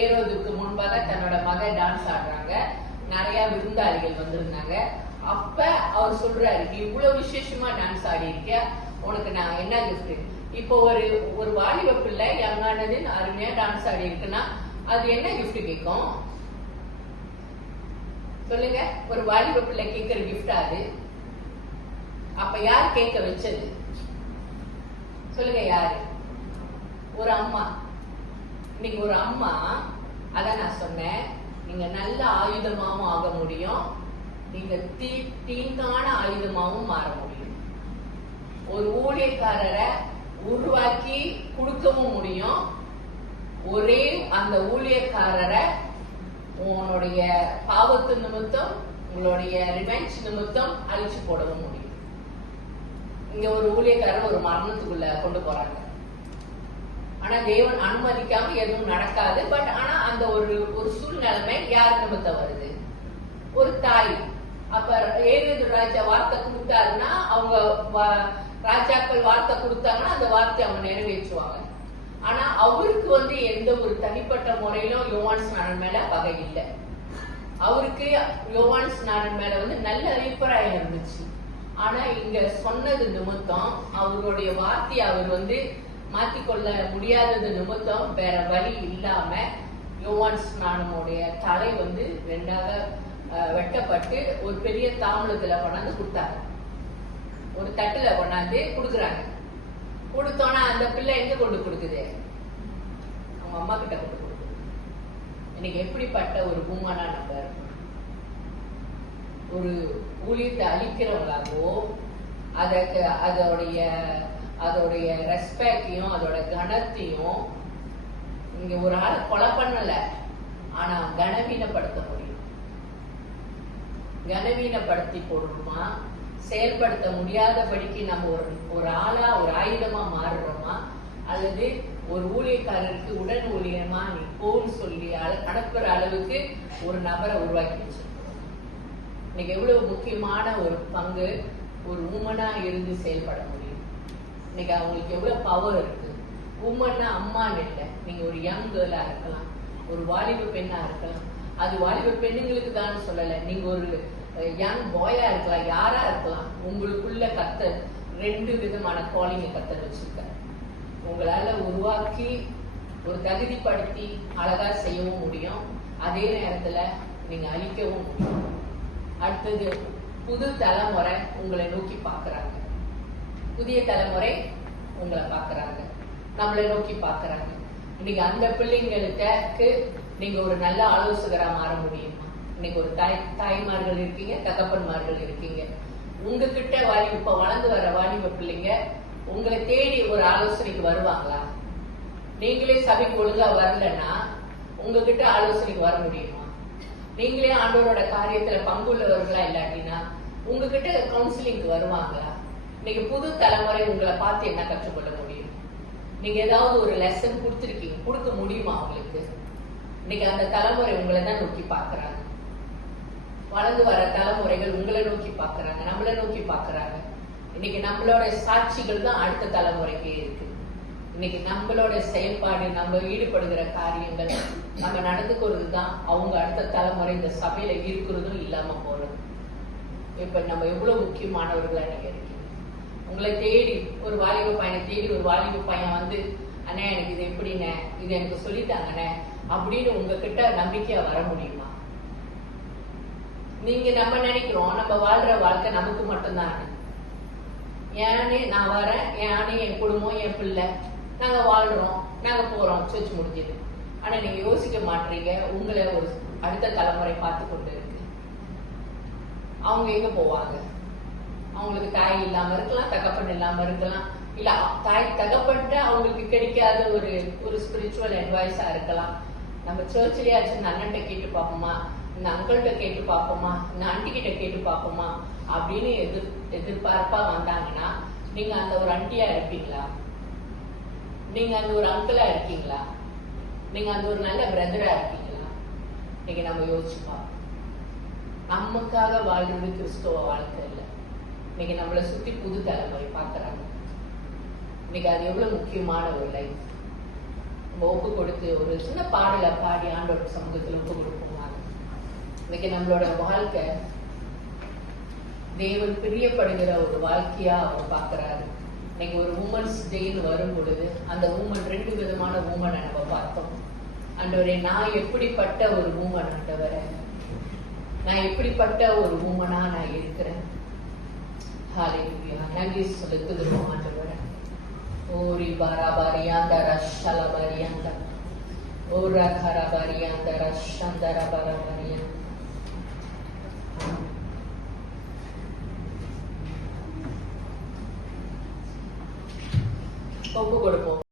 ஏரோதுக்கு முன்பாக தன்னோட மகன் டான்ஸ் ஆடுறாங்க. நிறைய விருந்தாளிகள் வந்திருந்தாங்க. அப்ப அவர் சொல்றாரு, நீ இவ்வளவு விசேஷமா டான்ஸ் ஆடி இருக்க, உனக்கு நான் என்ன கிஃப்ட்? இப்போ ஒரு வாலிப பிள்ளை யங்கானது அருமையா டான்ஸ் ஆடி இருக்குன்னா அது என்ன கிஃப்ட் கேட்கும்? சொல்லுங்க, ஒரு வாலிப பிள்ளை கேட்கிற கிஃப்ட் அது. அப்ப யார் கேட்க வச்சது? சொல்லுங்க, யாரு? ஒரு அம்மா. இன்னைக்கு ஒரு அம்மா, அதான் நான் சொன்னேன், நீங்க நல்ல ஆயுதமாவும் ஆக முடியும், நீங்க தீங்கான ஆயுதமாவும் மாற முடியும். ஒரு ஊழியக்காரரை உருவாக்கி கொடுக்கவும் முடியும். ஒரே அந்த ஊழியக்காரரை உன்னுடைய பாவத்து நிமித்தம், உங்களுடைய ரிவெஞ்ச் நிமித்தம் அழிச்சு போடவும் முடியும். இங்க ஒரு ஊழியக்காரர் ஒரு மரணத்துக்குள்ள கொண்டு போறாங்க. ஆனா தேவன் அனுமதிக்காம எதுவும் நடக்காது. பட் ஆனா அந்த ஒரு சூழ்நிலைமை யார் நிமித்தம் வருது? ஒரு தாய். அப்ப ஏழு ராஜா வார்த்தை கொடுத்தாருன்னா, அவங்க ராஜாக்கள் வார்த்தை கொடுத்தாங்கன்னா அந்த வார்த்தை அவங்க நிறைவேற்றுவாங்க. ஆனா அவருக்கு எந்த ஒரு தனிப்பட்ட முறையிலும் யோவான் ஸ்நானன் மேல பகை இல்லை. அவருக்கு யோவான் ஸ்நானன் மேல நல்ல அபிப்பிராயம் இருந்துச்சு. ஆனா இங்க சொன்னது நிமித்தம், அவருடைய வார்த்தையை அவர் மாத்திக்கொள்ள முடியாதது நிமித்தம் வேற வழி இல்லாம யோவான் ஸ்நானனுடைய தலை ரெண்டாக வெட்டப்பட்டு ஒரு பெரிய தாம்பூலத்துல கொண்டாந்து கொடுத்தாங்க. ஒரு தட்டுல கொண்டாந்து கொடுக்குறாங்க. கொடுத்தோன்னா அந்த பிள்ளை எங்க கொண்டு கொடுக்குது? அவங்க அம்மா கிட்ட கொண்டு கொடுக்குது. இன்னைக்கு எப்படிப்பட்ட ஒரு பூமானா நம்ம இருக்கணும்? ஒரு ஊழியத்தை அழிக்கிறவங்களாகவோ, அதற்கு அதோடைய ரெஸ்பெக்டையும் அதோட கனத்தையும், இங்க ஒரு ஆள் கொலை பண்ணல, ஆனா கனவீனப்படுத்த முடியும். கனவீனப்படுத்தி போடுறோமா, செயல்படுத்த முடியாதபடிக்கு நம்ம ஒரு ஆளா ஒரு ஆயுதமா மாறுறோமா, அல்லது ஒரு ஊழியக்காரருக்கு உடன் ஊழியமா நீ போன்னு சொல்லி அனுப்புற அளவுக்கு ஒரு நபரை உருவாக்கி வச்சிருக்கோம். இன்னைக்கு எவ்வளவு முக்கியமான ஒரு பங்கு ஒரு உமனா இருந்து செயல்பட முடியும். இன்னைக்கு அவங்களுக்கு எவ்வளவு பவர் இருக்கு. உமன்னா அம்மான்னு இல்லை, நீங்க ஒரு யங் கேர்ளா இருக்கலாம், ஒரு வாலிப பெண்ணா இருக்கலாம். அது வாலிப பெண்ணுங்களுக்கு தான் சொல்லல, நீங்க ஒரு யங் பாயா இருக்கலாம், யாரா இருக்கலாம். உங்களுக்குள்ள கர்த்தர் ரெண்டு விதமான காலிங்க கர்த்தர் வச்சிருக்க. உங்களால உருவாக்கி ஒரு தகுதிப்படுத்தி அழகா செய்யவும் முடியும், அதே நேரத்துல நீங்க அழிக்கவும் முடியும். அடுத்தது, புது தலைமுறை உங்களை நோக்கி பாக்குறாங்க. புதிய தலைமுறை உங்களை பாக்குறாங்க, நம்மளை நோக்கி பாக்குறாங்க. இன்னைக்கு அந்த பிள்ளைங்களுக்கு நீங்க ஒரு நல்ல ஆலோசகரா மாற முடியுமா? இன்னைக்கு ஒரு தாய்மார்கள் இருக்கீங்க, தகப்பன்மார்கள் இருக்கீங்க. உங்ககிட்ட இப்ப வளர்ந்து வர வாலிப பிள்ளைங்க உங்களை தேடி ஒரு ஆலோசனைக்கு வருவாங்களா? நீங்களே சபைக்கு ஒழுங்கா வரலன்னா உங்ககிட்ட ஆலோசனைக்கு வர முடியுமா? நீங்களே ஆண்டவரோட காரியத்துல பங்குள்ளவர்களா இல்லாட்டினா உங்ககிட்ட கவுன்சிலிங்க்கு வருவாங்களா? இன்னைக்கு புது தலைமுறை உங்களை பார்த்து என்ன கற்றுக்கொள்ள முடியும்? நீங்க ஏதாவது ஒரு லெசன் கொடுத்துருக்கீங்க, கொடுக்க முடியுமா அவங்களுக்கு? இன்னைக்கு அந்த தலைமுறை உங்களை தான் நோக்கி பாக்குறாங்க. வளர்ந்து வர தலைமுறைகள் உங்களை நோக்கி பாக்குறாங்க, நம்மளை நோக்கி பாக்குறாங்க. இன்னைக்கு நம்மளோட சாட்சிகள் தான் அடுத்த தலைமுறைக்கு இருக்கு. இன்னைக்கு நம்மளோட செயல்பாடு, நம்ம ஈடுபடுகிற காரியங்கள், நம்ம நடந்துக்கிறது தான் அவங்க அடுத்த தலைமுறை இந்த சபையில இருக்கிறதும் இல்லாம போறது. இப்ப நம்ம எவ்வளவு முக்கியமானவர்களா நீங்க இருக்கீங்க. உங்களை தேடி ஒரு வாலிப பையனை தேடி ஒரு வாலிப பையன் அண்ணே எனக்கு இது எப்படின்னு இது எனக்கு சொல்லித்தாங்கண்ணே அப்படின்னு உங்ககிட்ட நம்பிக்கையா வர முடியுமா? நீங்க நம்ம நினைக்கிறோம் நம்ம வாழ்ற வாழ்க்கை நமக்கு மட்டும்தான். ஏனே நான் வரேன், ஏனே என் குடும்பம், என் பிள்ளை, நாங்க வாழ்றோம், நாங்க போறோம், சர்ச் முடிஞ்சது. ஆனா நீங்க யோசிக்க மாட்டீங்க, உங்களை ஒரு அடுத்த தலைமுறை பார்த்து கொண்டு இருக்கு. அவங்க எங்க போவாங்க? அவங்களுக்கு தாய் இல்லாம இருக்கலாம், தகப்பன் இல்லாம இருக்கலாம், இல்ல தாய் தகப்பன்ட்டு அவங்களுக்கு கிடைக்காத ஒரு ஸ்பிரிச்சுவல் அட்வைஸா இருக்கலாம். நம்ம சர்ச்சிலேயாச்சும் இந்த அண்ணன்ட்ட கேட்டு பார்ப்போமா, இந்த அங்கிள்கிட்ட கேட்டு பார்ப்போமா, இந்த ஆண்டி கிட்ட கேட்டு பார்ப்போமா அப்படின்னு எதிர்பார்ப்பா வந்தாங்கன்னா நீங்க அந்த ஒரு ஆண்டியா இருப்பீங்களா? நீங்க அந்த ஒரு அங்கிளா இருக்கீங்களா? நீங்க அந்த ஒரு நல்ல பிரதரா இருக்கீங்களா? இன்னைக்கு நம்ம யோசிச்சுப்பா. நமக்காக வாழ்றது கிறிஸ்துவ வாழ்க்கை இல்லை. இன்னைக்கு நம்மளை சுத்தி புது தலைமுறை பாக்குறாங்க. இன்னைக்கு அது எவ்வளவு முக்கியமான ஒரு லைஃப். நம்ம ஒப்பு கொடுத்து ஒரு சின்ன பாடலை பாடி ஆண்டோட சமூகத்துல ஒப்பு கொடுப்போம். இன்னைக்கு நம்மளோட வாழ்க்கை தேவன் பிரியப்படுகிற ஒரு வாழ்க்கையா அவர் பாக்குறாரு. இன்னைக்கு ஒரு உமன்ஸ் டேன்னு வரும் பொழுது அந்த உமன் ரெண்டு விதமான உமனை நம்ம பார்த்தோம். ஆண்டவரே, நான் எப்படிப்பட்ட ஒரு உமன் ஆண்டவரே, நான் எப்படிப்பட்ட ஒரு உமனா நான் இருக்கிறேன். ஹalleluya. நன்றி செலுத்துகிறோம் ஆண்டவரே. ஓரி பாராபாரியாந்த ரஷலபாரியாந்த ஓரா கரபாரியாந்த ரஷந்தர பரபாரியா. ஒப்பு கொடுப்போம்.